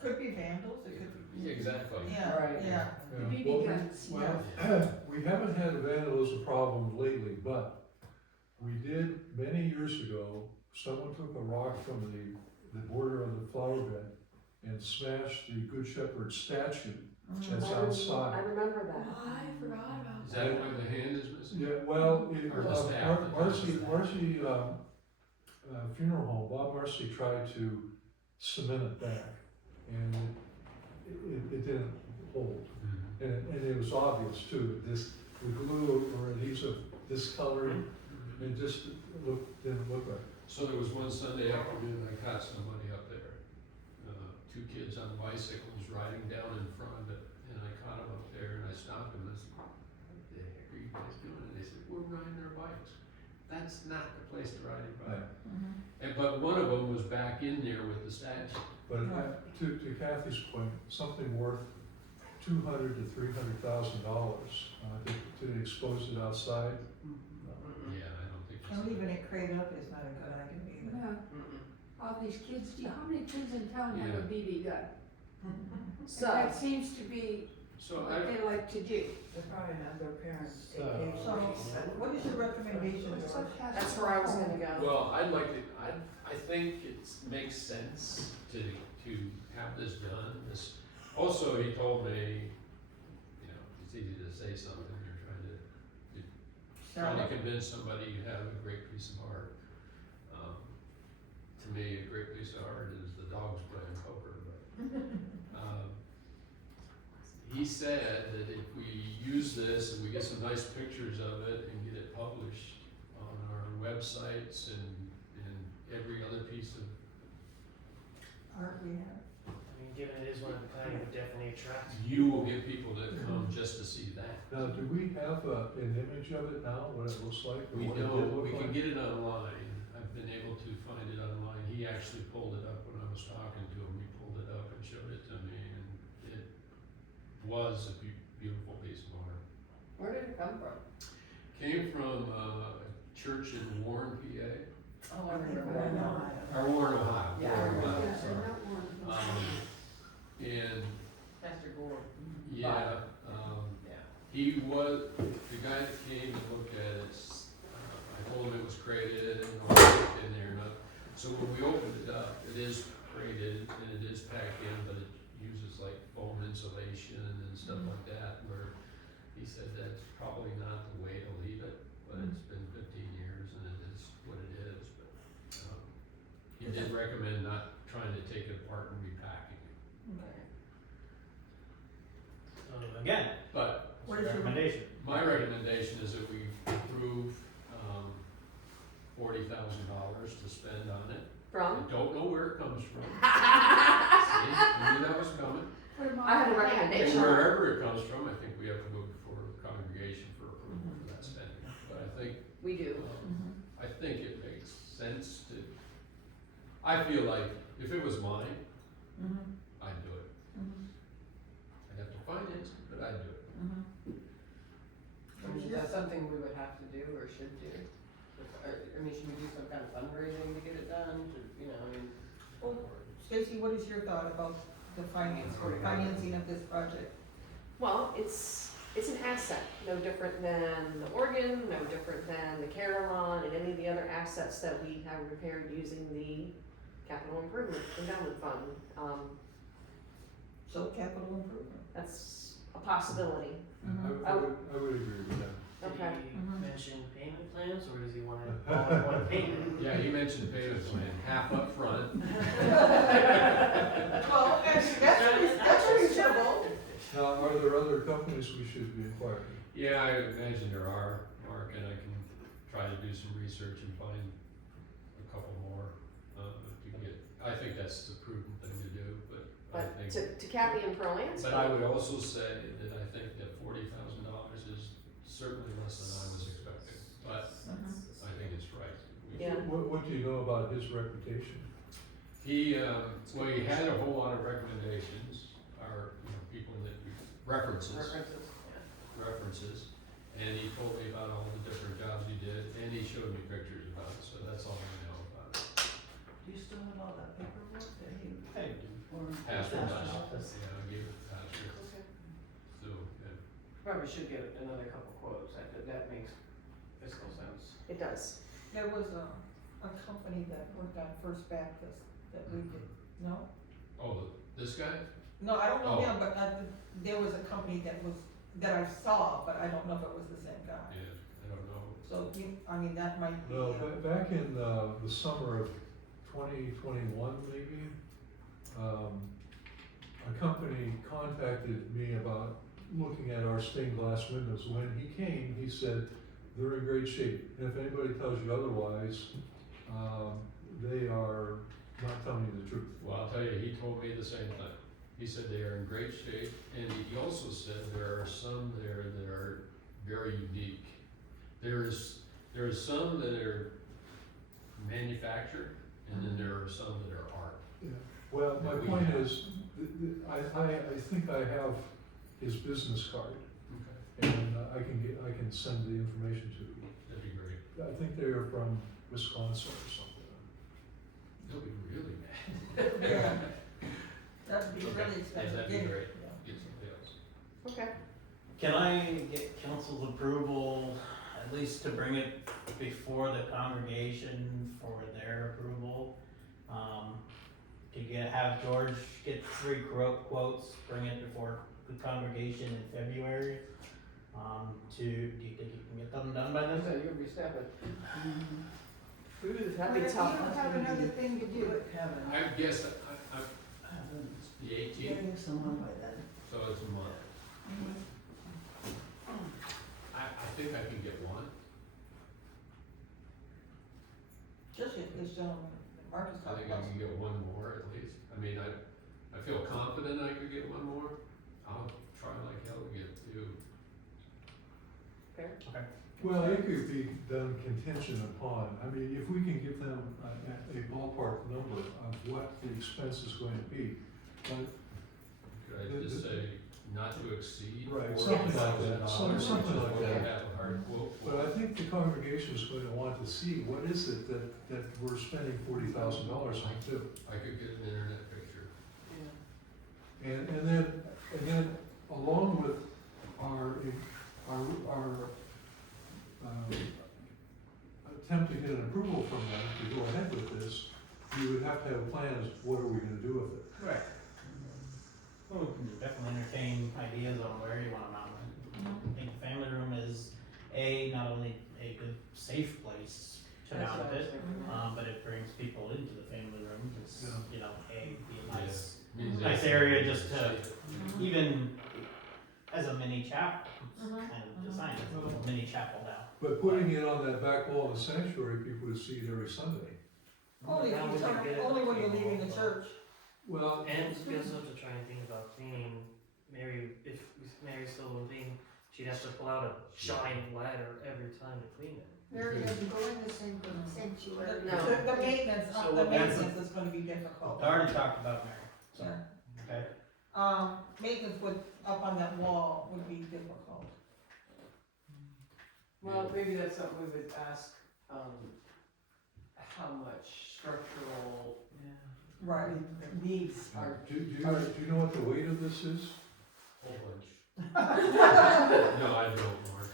Could be vandals, it could be. exactly. Yeah, Right. yeah. Yeah. Well, we haven't had a vandalism problem lately, but we did many years ago. Someone took a rock from the border of the flower bed and smashed the Good Shepherd statue that's I outside. remember that. I forgot about Is that when the hand is missing? Yeah, well, Or the staff. Marcy Funeral Home, Bob Marcy tried to cement it back, and it didn't hold. Mhm. And it was obvious too, the glue or adhesive discolored, it just didn't look right. So there was one Sunday afternoon, I caught somebody up there, 2 kids on bicycles riding down in front of it, and I caught them up there, and I stopped them, and I said, what the heck are you guys doing? And they said, we're riding our bikes. That's not the place to ride your bike. But one of them was back in there with the statue. But to Kathy's point, something worth $200,000 to $300,000 to expose it outside. Yeah, I don't think And leaving it crate up is not a good idea either. Yeah, all these kids, how many kids in town have a Yeah. BB gun? So, That seems to be So what I, they like to do. They're probably not their parents. So- So, what is your recommendation? George? that's where I was gonna go. well, I think it makes sense to have this done. Also, he told me, it's easy to say something, you're trying to convince somebody you have a great piece of art. To me, a great piece of art is the dogs playing poker, but, he said that if we use this and we get some nice pictures of it and get it published on our websites and every other piece of, Art we have. I mean, given it is one of a kind, it would definitely attract. you will get people that come just to see that. Now, do we have an image of it now, what it looks like? or We what it did know, look we can like? get it online. I've been able to find it online. He actually pulled it up when I was talking to him. He pulled it up and showed it to me, and it was a beautiful piece of art. Where did it come from? Came from a church in Warren, PA, Oh, I I think remember. we're not. or Warren, Ohio. Yeah, I Warren, remember. Ohio, Yeah, sorry. they're not one. And Pastor Gore. yeah, Yeah. he was, the guy that came to look at it, I told him it was crated and all that in there, so when we opened it up, it is crated and it is packed in, but it uses like foam insulation and stuff like that, where he said that's probably not the way to leave it, but it's been 15 years and it is what it is, but, he did recommend not trying to take it apart and repacking it. So again, But What is your recommendation. my recommendation is that we approve, $40,000 to spend on it. I From? don't know where it comes from. See, you knew that was coming. I have a And recommendation. wherever it comes from, I think we have to go before the congregation for approval for that spending. But I think, We do. I think it makes sense to, I feel like if it was mine, I'd do it. I'd have to finance it, but I'd do it. I mean, is that something we would have to do or should do? I mean, should we do some kind of fundraising to get it done, you know, I mean? Well, Stacy, what is your thought about the financing of this project? Well, it's an asset, no different than the organ, no different than the Carillon, and any of the other assets that we have repaired using the capital improvement endowment fund. So capital improvement. That's a possibility. I would agree with that. Okay. Did he mention payment plans, or does he want it all in one payment? Yeah, he mentioned payment plan, half up front. Well, that's reasonable. Now, are there other companies we should be inquiring? Yeah, I imagine there are, Mark, and I can try to do some research and find a couple more, to get, I think that's the prudent thing to do, but I But think. to Kathy and Prolan's, But I would also say that I think that $40,000 is certainly less than I was expecting, but I think it's right. Yeah. What do you know about his reputation? He, well, he had a whole lot of recommendations, or, people that, references, and he told me about all the different jobs he did, and he showed me pictures about it, so that's all I know about it. Do you still have all that paperwork that he, Hey, or? Pastor, Pastor's office? yeah, I gave it to Pastor, okay. so, yeah. Probably should get another couple quotes, that makes fiscal sense. It does. There was a company that worked on First Baptist that we did, no? Oh, this guy? No, I don't know Oh. him, but there was a company that I saw, but I don't know if it was the same guy. Yeah, I don't know. So, that might be. Well, back in the summer of 2021, maybe, a company contacted me about looking at our stained glass windows. When he came, he said, they're in great shape, and if anybody tells you otherwise, they are not telling you the truth. Well, I'll tell you, he told me the same thing. He said they are in great shape, and he also said there are some there that are very unique. There's some that are manufactured, and then there are some that are art. Well, my That we point have. is, I think I have his business card, Okay. and I can send the information to you. That'd be great. I think they are from Wisconsin or something. He'll be really mad. Yeah. That'd be Okay. really Yeah, expensive. that'd be Yeah. great. Yeah. Get somebody else. Okay. Can I get council's approval, at least to bring it before the congregation for their approval? To have George get 3 quotes, bring it before the congregation in February? Do you think you can get them done by then? So you'll be stepping. Ooh, But if that'd you be tough. have another thing to do, Kevin, I guess, the getting 18th, someone by then. so it's a month. I think I can get one. Just get this gentleman, Marcus I think I can get one more at least. I mean, I feel confident I could get one more. I'll try like hell to get two. Well, it could be done contingent upon, I mean, if we can give them a ballpark number of what the expense is going to be. But Could I just say not to exceed Right, something like that, $40,000, something like which is what that. I have a hard quote for. But I think the congregation is going to want to see, what is it that we're spending $40,000 on too? I could get an internet picture. And then along with our attempt to get an approval from them to go ahead with this, you would have to have a plan as to what are we gonna do with it. Right. Well, we can definitely entertain ideas on where you wanna mount it. I think the family room is not only a good, safe place to That's mount what I was it, thinking. but it brings people into the family room, it's, Yeah. you know, be a nice, Means nice that- area just to, even as a mini chapel, it's Mhm. kind of designed as a little mini chapel now. But putting it on that back wall of the sanctuary, people would see it every Sunday. Only Now if we you can turn, get it only when you're between leaving all the of church. Well, And we also have to try and think about cleaning. Mary, if Mary's still living, she'd have to pull out a giant ladder every time to clean it. Mary doesn't go in the same sanctuary. The, No. the maintenance, So the what that's- maintenance is gonna be difficult. I already talked about Mary, so, Yeah. okay? Maintenance would, up on that wall would be difficult. Well, maybe that's something we would ask, how much structural Right. needs are. do you know what the weight of this is? Whole bunch. No, I don't, Mark.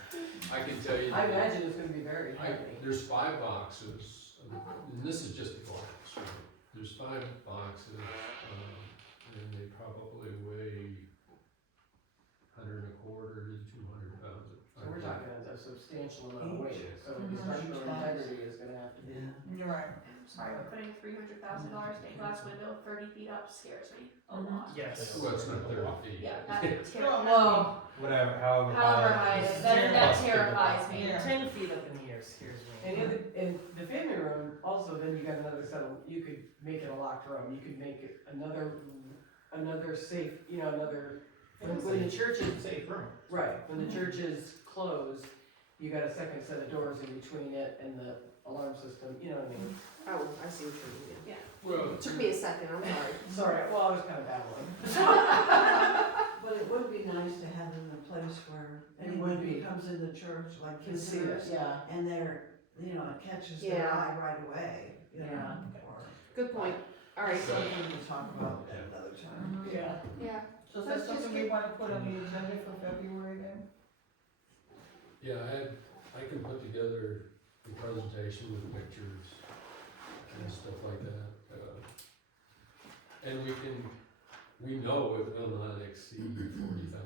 I can tell you. I imagine it's gonna be very I, heavy. there's 5 boxes, and this is just the glass, right? There's 5 boxes, and they probably weigh 125 to 200 pounds. So we're talking a substantial amount of weight, so the Mhm. structural integrity is gonna have to be. You're right. Sorry, but putting $300,000 stained glass window 30 feet up scares me a Mhm. lot. Yes. Well, it's not 30 feet. Yeah, that Well, Whatever, however however high. high it is, that Plus terrifies me. Yeah. 10 feet up in the air scares me. And in the family room, also, then you got another set of, you could make it a locked room, you could make it another safe, another, when the church is, Safe room. right, when the church is closed, you got a second set of doors in between it and the alarm system, you know what I mean? Oh, I see what you mean. Well, It took me a second, I'm sorry. Sorry, well, I was kinda babbling. But it would be nice to have it in a place where It anyone would be. who comes in the church, like Can see it, visitors, yeah. and they're, it catches their Yeah. eye right away, Yeah. or Good point. All right. something to talk about at another time. Yeah. Yeah. so that's something we wanna put on the agenda for February then? yeah, I can put together a presentation with pictures and stuff like that. And we know it will not exceed $40,000.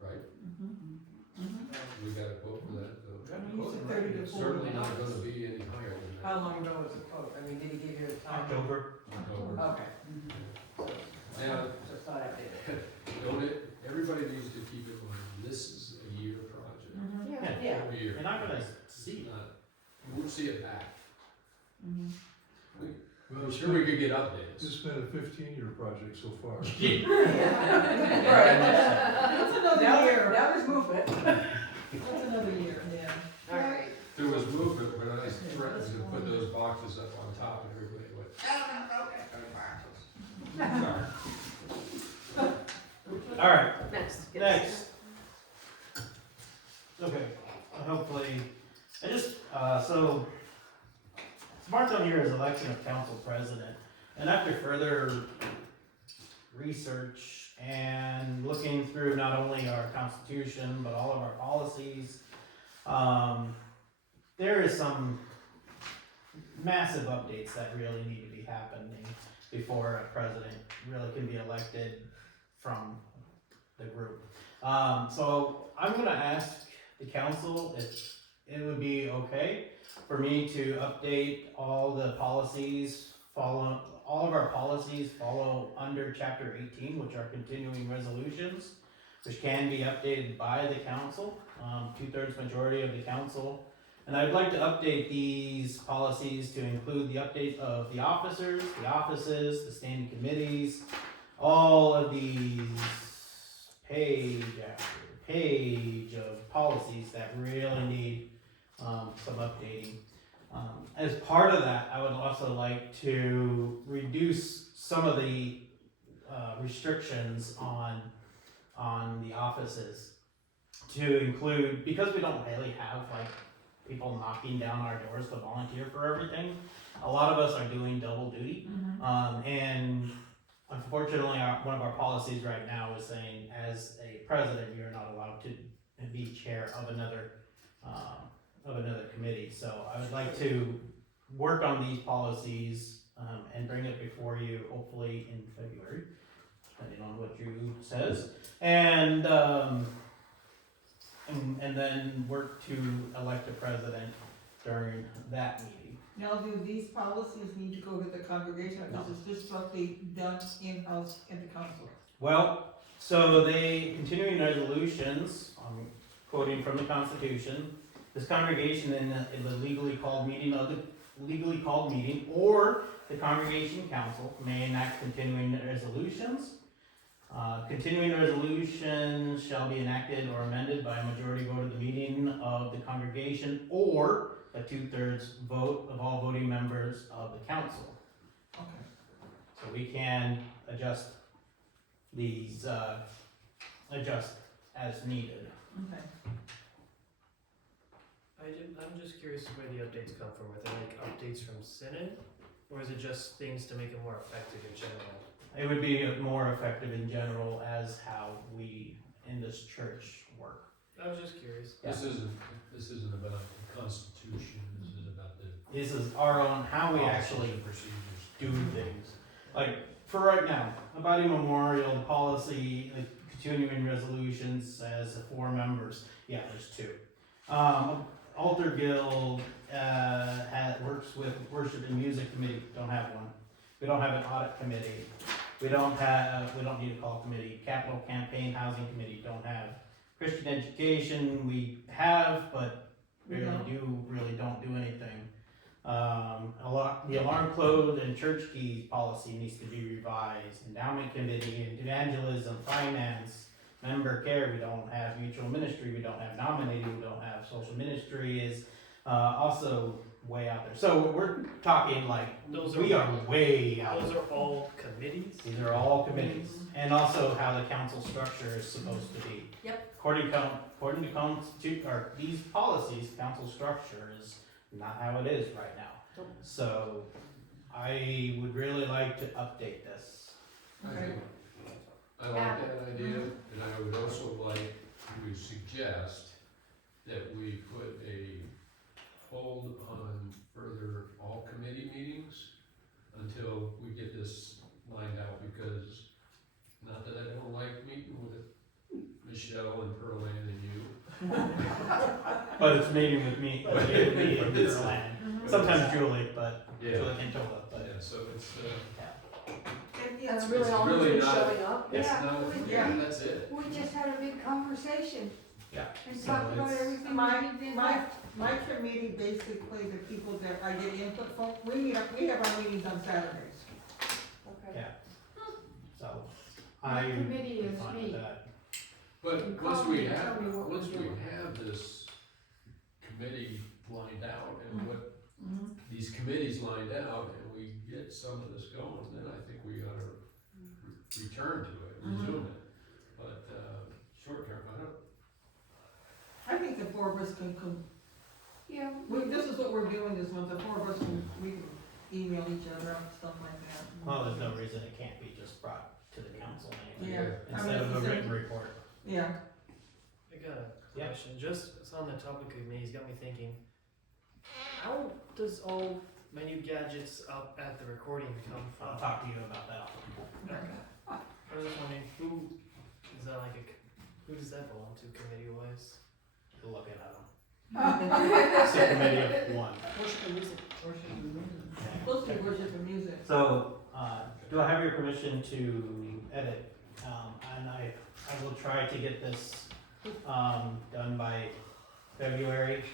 Right? We got a quote for that, though. You said 30 to 40. Certainly not gonna be any higher than that. How long ago was the quote? I mean, did he give you a time? October. October. Okay. Now, So it's not outdated. everybody needs to keep in mind, this is a year project. Yeah. Yeah. Every year. You're not gonna see We won't see it back. Well, I'm sure we could get updates. It's been a 15-year project so far. Right. That's another Now, year, now there's movement. that's another year, yeah. All right. There was movement, but I threatened to put those boxes up on top and everybody went, Alright, Next. Yes. next. Okay, hopefully, so it's marked on here as election of council president, and after further research and looking through not only our constitution, but all of our policies, there is some massive updates that really need to be happening before a president really can be elected from the the group. So I'm gonna ask the council if it would be okay for me to update all the policies, all of our policies follow under chapter 18, which are continuing resolutions, which can be updated by the council, 2/3 majority of the council. And I'd like to update these policies to include the update of the officers, the offices, the standing committees, all of these page after page of policies that really need some updating. As part of that, I would also like to reduce some of the restrictions on the offices to include, because we don't really have like people knocking down our doors to volunteer for everything. A lot of us are doing double duty, and unfortunately, one of our policies right now is saying, as a president, you're not allowed to be chair of another committee. So I would like to work on these policies and bring it before you, hopefully in February, depending on what you says, and then work to elect a president during that meeting. Now, do these policies need to go to the congregation, or is this just roughly done in-house in the council? Well, so continuing resolutions, I'm quoting from the Constitution, this congregation in the legally called meeting or the congregation council may enact continuing resolutions. Continuing resolutions shall be enacted or amended by a majority vote of the meeting of the congregation or a 2/3 vote of all voting members of the council. Okay. So we can adjust these, adjust as needed. Okay. I'm just curious where the updates come from. Are they like updates from Synod? Or is it just things to make it more effective in general? It would be more effective in general as how we in this church work. I was just curious. Yeah. This isn't about the Constitution, this is about the. This is our own, how we actually Procedures. do things. Like, for right now, about memorial, the policy, the continuing resolutions says 4 members. Yeah, there's 2. Altar Guild, works with worship and music committee, don't have one. We don't have an audit committee. We don't need a call committee. Capital campaign housing committee, don't have. Christian education, we have, but really don't do anything. The alarm code and church keys policy needs to be revised. Endowment committee, evangelism, finance, member care, we don't have. Mutual ministry, we don't have. Nominating, we don't have. Social ministry is also way out there. So we're talking like, we are way out there. Those are all committees? These are all committees, and also how the council structure is supposed to be. Yep. According to Constitution, or these policies, council structure is not how it is right now. Nope. So I would really like to update this. I like that idea, and I would also like to suggest that we put a hold on further all committee meetings until we get this lined out, because not that I don't like meeting with Michelle and Pearland and you. But it's meeting with me, and this land. Sometimes Julie, but Yeah. Julie can tell us, but Yeah, so it's, And That's it's really It's all really who's not- showing up. it's Yeah. not, Yeah. that's it. We just had a big conversation yeah. and So talked about it's- everything My, we did. my committee, basically the people that I get input from, we have our meetings on Saturdays. Okay. Yeah. So My I'm committee is fine me. with that. But You once call we me and have, tell me what we're once we doing. have this committee lined out and what Mm-hmm. these committees lined out and we get some of this going, then I think we ought to return to it, resume it. But, short term, I think the 4 of us can Yeah. this is what we're doing this month, the 4 of us we can email each other and stuff like that. Well, there's no reason it can't be just brought to the council anyway, Yeah. instead of a written report. Yeah. I got a Yeah. question. Just it's on the topic of committees, got me thinking. How does all menu gadgets up at the recording come I'll from? talk to you about that. I was just wondering who is Is that like who does that belong to committee wise? Looking at them. So committee of one. Worship and music. Supposed to be worship and music. So, do I have your permission to edit? And I will try to get this, done by February.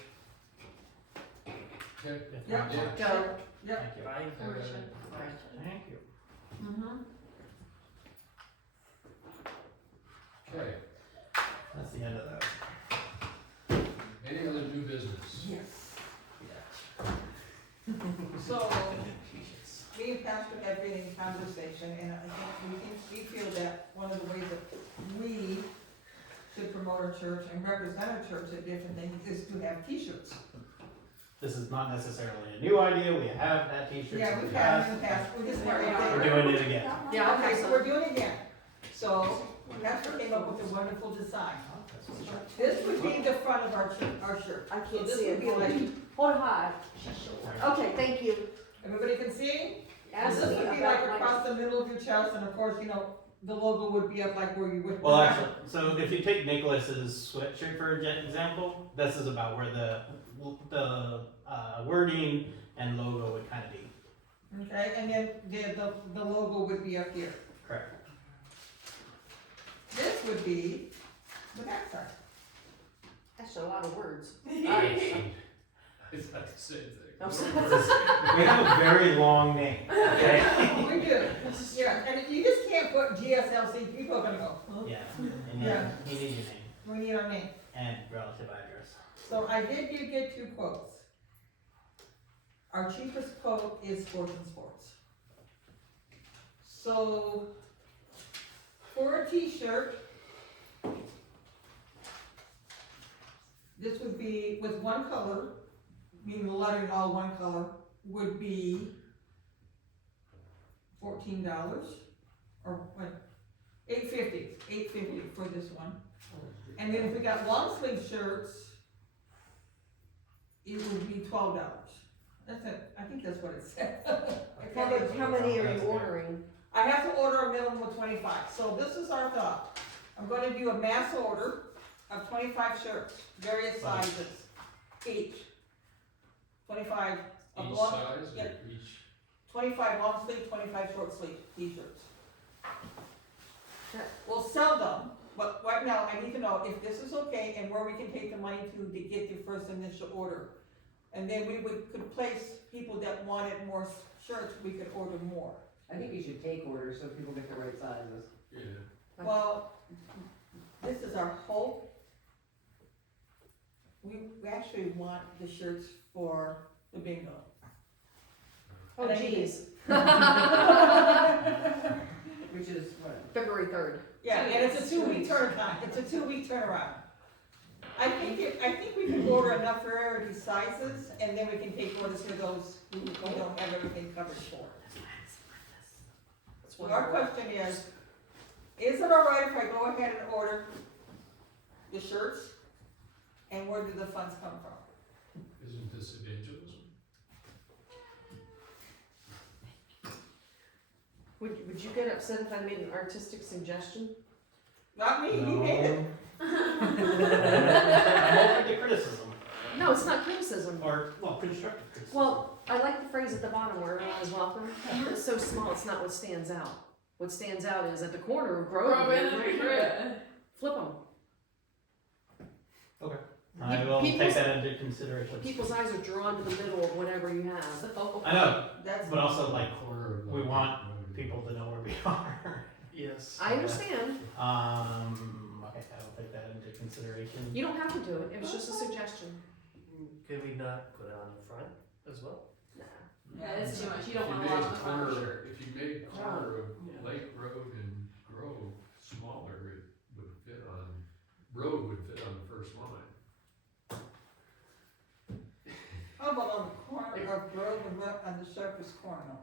Okay. If Yeah. not March. Go. Thank you. Fine. Thank you. Mm-hmm. Okay, That's the end of that. any other new business? Yes. So, me and Pastor have been in conversation, and I think we feel that one of the ways that we should promote our church and represent our church at different things is to have T-shirts. This is not necessarily a new idea, we have had t-shirts Yeah, in we've the had past. it in the past, we just There we never are. We're did. doing it again. Yeah, Okay, okay, so we're doing it again. So, Pastor came up with a wonderful design. This would be the front of our shirt. I So can't this see would it. be like, Hold it high. Okay, thank you. everybody can see? As This would be like across the middle of your chest, and of course, you know, the logo would be up like where you would. Well, actually, so if you take Nicholas's sweatshirt for example, this is about where the wording and logo would kind of be. Okay, and then the logo would be up here. Correct. This would be the backside. That's a lot of words. It's not the same thing. I'm sorry. We have a very long name, okay? We do. Yeah, and you just can't put GSLC, people are gonna go, huh? Yeah, and Yeah. you need your name We need our name. and relative address. So I did get 2 quotes. Our cheapest quote is Sports and Sports. So, for a t-shirt, this would be with one color, meaning the lettering all one color, would be $14, or what, $8.50 for this one. And then if we got long sleeve shirts, it would be $12. That's it, I think that's what it said. How many are you ordering? I have to order a minimum of 25, so this is our thought. I'm gonna do a mass order of 25 shirts, various sizes, each. 25 of Each long, size yeah. or each? 25 long sleeve, 25 short sleeve t-shirts. We'll sell them, but right now I need to know if this is okay and where we can take the money to get the first initial order. And then we could place people that wanted more shirts, we could order more. I think you should take orders so people get the right sizes. Yeah. Well, this is our hope. We actually want the shirts for the bingo. Oh, geez. Which is what? February 3rd. Yeah, and it's a 2-week turnaround, it's a 2-week turnaround. I think we can order enough variety sizes, and then we can take orders for those who don't have everything covered for. So our question is it alright if I go ahead and order the shirts? And where do the funds come from? Isn't this evangelism? Would you get upset if I made an artistic suggestion? Not me, he made it. I'm open to criticism, No, it's not criticism. or, well, constructive criticism. Well, I like the phrase at the bottom where everyone is welcome. It's so small, it's not what stands out. What stands out is at the corner of Grove. Flip them. I will take People's- that into consideration. People's eyes are drawn to the middle of whatever you have. I know, That's, but also like, Corner of we the- want people to know where we are. Yes. I understand. Okay, I will take that into consideration. You don't have to do it. It was just a suggestion. Could we not put it on the front as well? Yeah, it's too much, you If don't you want made a lot on the front of the corner- shirt. If you made corner of Yeah. Lake Road and Grove smaller, it would fit on, road would fit on the first line. how about on the corner of Grove and on the surface corner?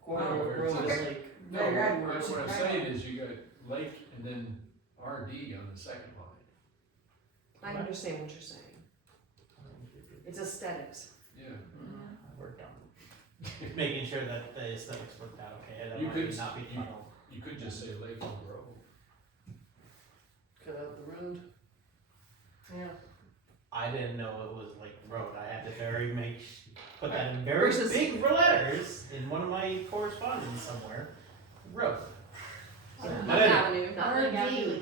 Corner Oh, of Grove okay. is like. No, Right, right. what I'm saying is you got Lake and then RD on the second line. I understand what you're saying. It's aesthetics. Yeah. I worked on making sure that the aesthetics worked out okay, that You might could- not be you- funnel. You could just say Lake and Grove. cut out the road. Yeah. I didn't know it was like road. I had to put that in very Versus- big letters in one of my correspondence somewhere. Road. Not But anyway, Avenue, not like RD. Avenue.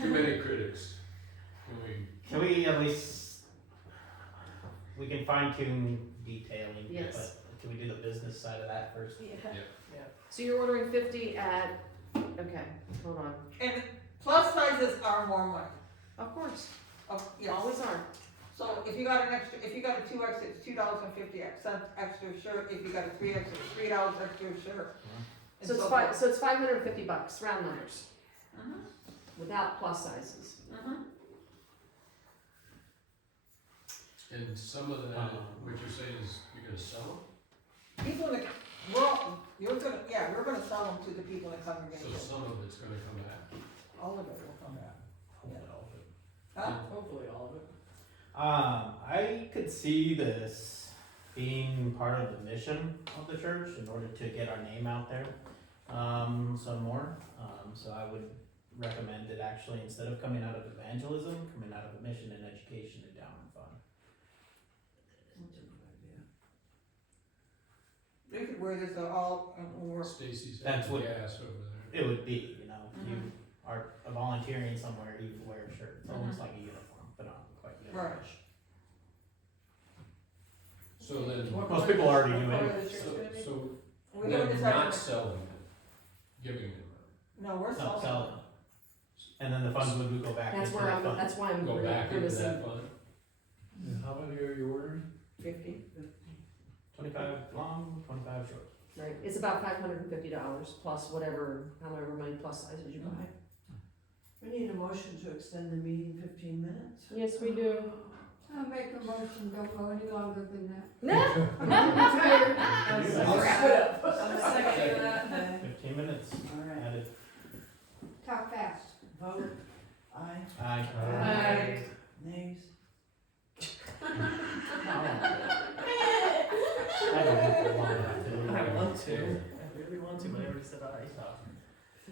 Too many critics. can we at least, we can fine tune detailing, Yes. but can we do the business side of that first? So you're ordering 50 at, okay, hold on. And plus sizes are more money. Of course, Yes. always are. So if you got an extra, if you got a 2X, it's $2.50 extra shirt. If you got a 3X, it's $3 extra shirt. And So it's forth. so it's $550, round numbers, Mhm. without plus sizes. Mhm. And some of that, what you're saying is you're gonna sell them? People in the, we're gonna sell them to the people in the So congregation. some of it's gonna come back. All of it will come back. Hopefully all of it. Huh? Hopefully all of it. I could see this being part of the mission of the church in order to get our name out there some more. So I would recommend it actually, instead of coming out of evangelism, coming out of a mission and education endowment fund. That's a good idea. We could wear this all, or, Stacy's That's had what- gas over there. It would be, you know, if you are volunteering somewhere, you would wear a shirt. It's almost like a uniform, but not quite uniform. Right. So then, Most people already do What part anyway. of the church gonna be? so We haven't then decided. not selling it, giving it. No, we're No, selling. sell it. And then the funds would go back That's into where that fund. that's why I'm Go back into grimacing. that fund. And how many are you ordering? 50. 25 long, 25 short. Right, it's about $550 plus however many plus sizes you buy. We need a motion to extend the meeting 15 minutes. Yes, we do. I'll make a motion, don't go any longer than that. No. I'm tired. Okay. 15 minutes All right, added. Talk fast. vote, aye, Aye. Aye. nays. I want to. I really want to, but I already said aye.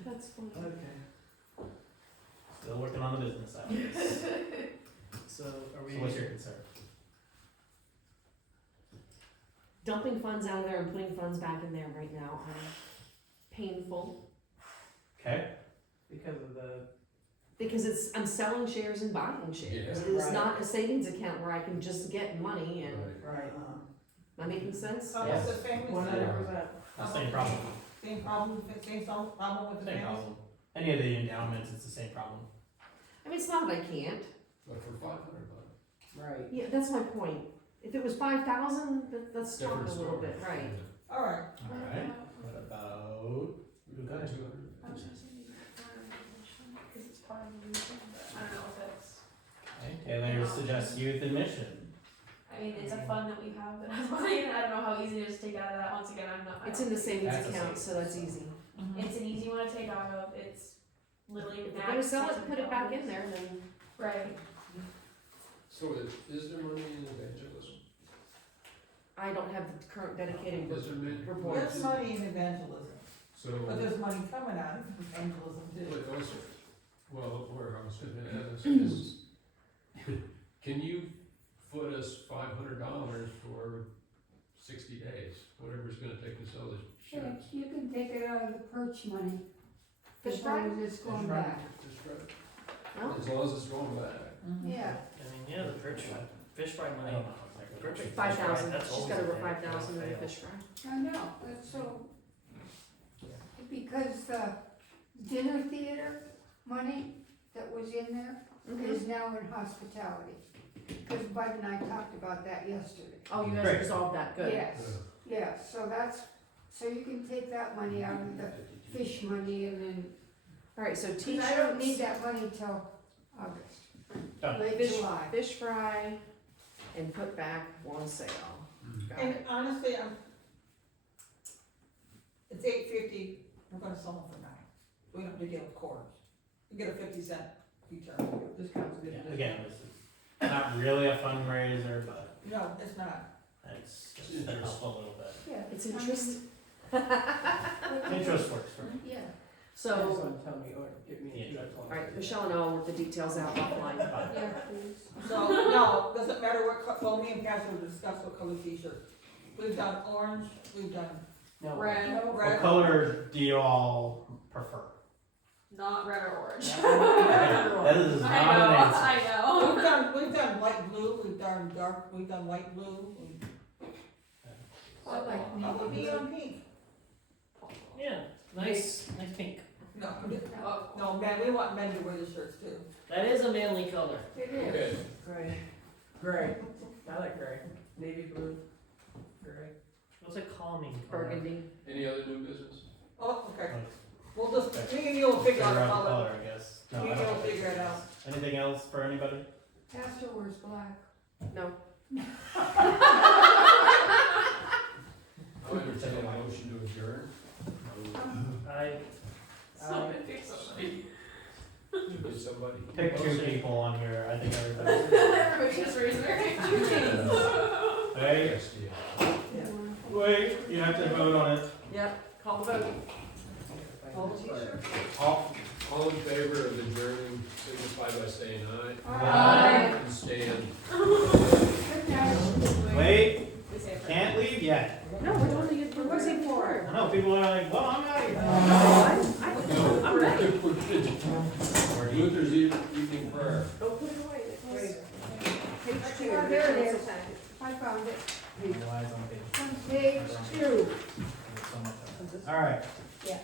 That's funny. Okay. Still working on the business side. of this. So are we? So what's your concern? Dumping funds out of there and putting funds back in there right now are painful Okay. Because of the, because I'm selling shares and buying shares. Yeah. It is Right. not a savings account where I can just get money and, Right. right. am I making sense? Almost the same as 100%. Same problem. Same problem, same problem with the Same families? problem. Any of the endowments, it's the same problem. I mean, it's not that I can't. But for $500. Right. Yeah, that's my point. If it was 5,000, let's talk a Different little story. bit, right? All right. Alright. What about, We've got 200. Because it's part of the reason, but I don't know if it's, okay, Taylor suggests youth and mission. I mean, it's a fund that we have that has money, and I don't know how easy it is to take out of that, once again, I'm not. I It's don't- in the savings That's a account, savings. so that's easy. It's an easy one to take out of, it's literally. If they're gonna sell it, put it back in there, then Right, So is there money in evangelism? I don't have the current dedicated Is there money? reports. There's money in evangelism, So, but there's money coming out of evangelism too. but those, well, where I was gonna ask is, can you foot us $500 for 60 days, whatever it's gonna take to sell the Yeah, shirts? you can take it out of the perch money. Fish as fry? long as it's going Fish back. Just right. No? As long as it's going back. Yeah. I mean, yeah, the fish fry I money. don't know. It's like- Perch- 5,000, That's she's always got a over thing. 5,000 in the Fail. fish fry. I know, that's so, because the dinner theater money that was in there is now in hospitality. Because Bud and I talked about that yesterday. Oh, you guys Great. resolved that, good. Yes, so so you can take that money out of the fish money and then, Alright, so cause I don't need t-shirts, that money till August, Done. late Fish- July. fish fry, and put back on sale. Got And it. honestly, it's $8.50, we're gonna sell them for $9. We don't have to deal with quarters. You get a 50-cent return. Discounts good. Yeah, again, this is not really a fundraiser, but No, it's not. it's just to help a little bit. Yeah. It's interest. Interest works for me. Yeah, So, Tell me, or get me Yeah. alright, Michelle and I will work the details out offline. Yeah, please. So, no, doesn't matter well, me and Pastor will discuss what color t-shirt. We've done orange, we've done No. Red, red. What color do you all prefer? not red or orange. That is not I an know, answer. I know. We've done light blue, we've done dark, we've done light blue. I like How about navy neon blue. pink? Yeah, nice pink. No, no, man, we want men to wear the shirts too. That is a manly color. It is. Okay, Gray. Gray. I like gray. Navy blue. Gray. What's a calming color? Burgundy. any other new business? Oh, okay. We'll just, me and you will figure out a color. color, I guess. No, Me I and you don't will think figure it so. out. Anything else for anybody? Pastor wears black. No. I'll entertain a motion to adjourn. I Someone pick somebody. Is somebody? Pick two Motion. people on here, I think everybody. Everybody just raised their hand. Hey, Yes, yeah. wait, you have to vote on it. Yep, call the vote. All the t-shirts? All in favor of adjourning, signify by saying aye. Aye. And stand. Good night. Wait, can't leave yet. No, we're only, we're waiting for it. I know, people are like, well, I'm out of here. No, I'm ready. we're Luther's evening prayer. Don't put it away. Wait. Page two. Oh, there it is. I found it. Why is it on page? On page 2. Alright. Yeah.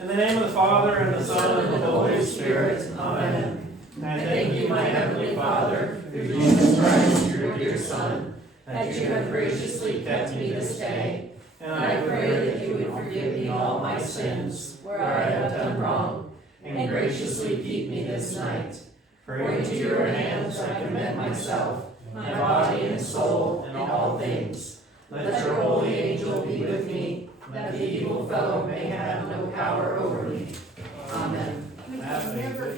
In the name of the Father, and the Son, and the Holy Spirit, amen. And I thank you, my heavenly Father, through Jesus Christ, your dear Son, that you have graciously kept me this day. And I pray that you would forgive me all my sins, where I have done wrong, and graciously keep me this night. For into your hands I commend myself, my body and soul, and all things. Let your holy angel be with me, that the evil fellow may have no power over me. Amen. We can never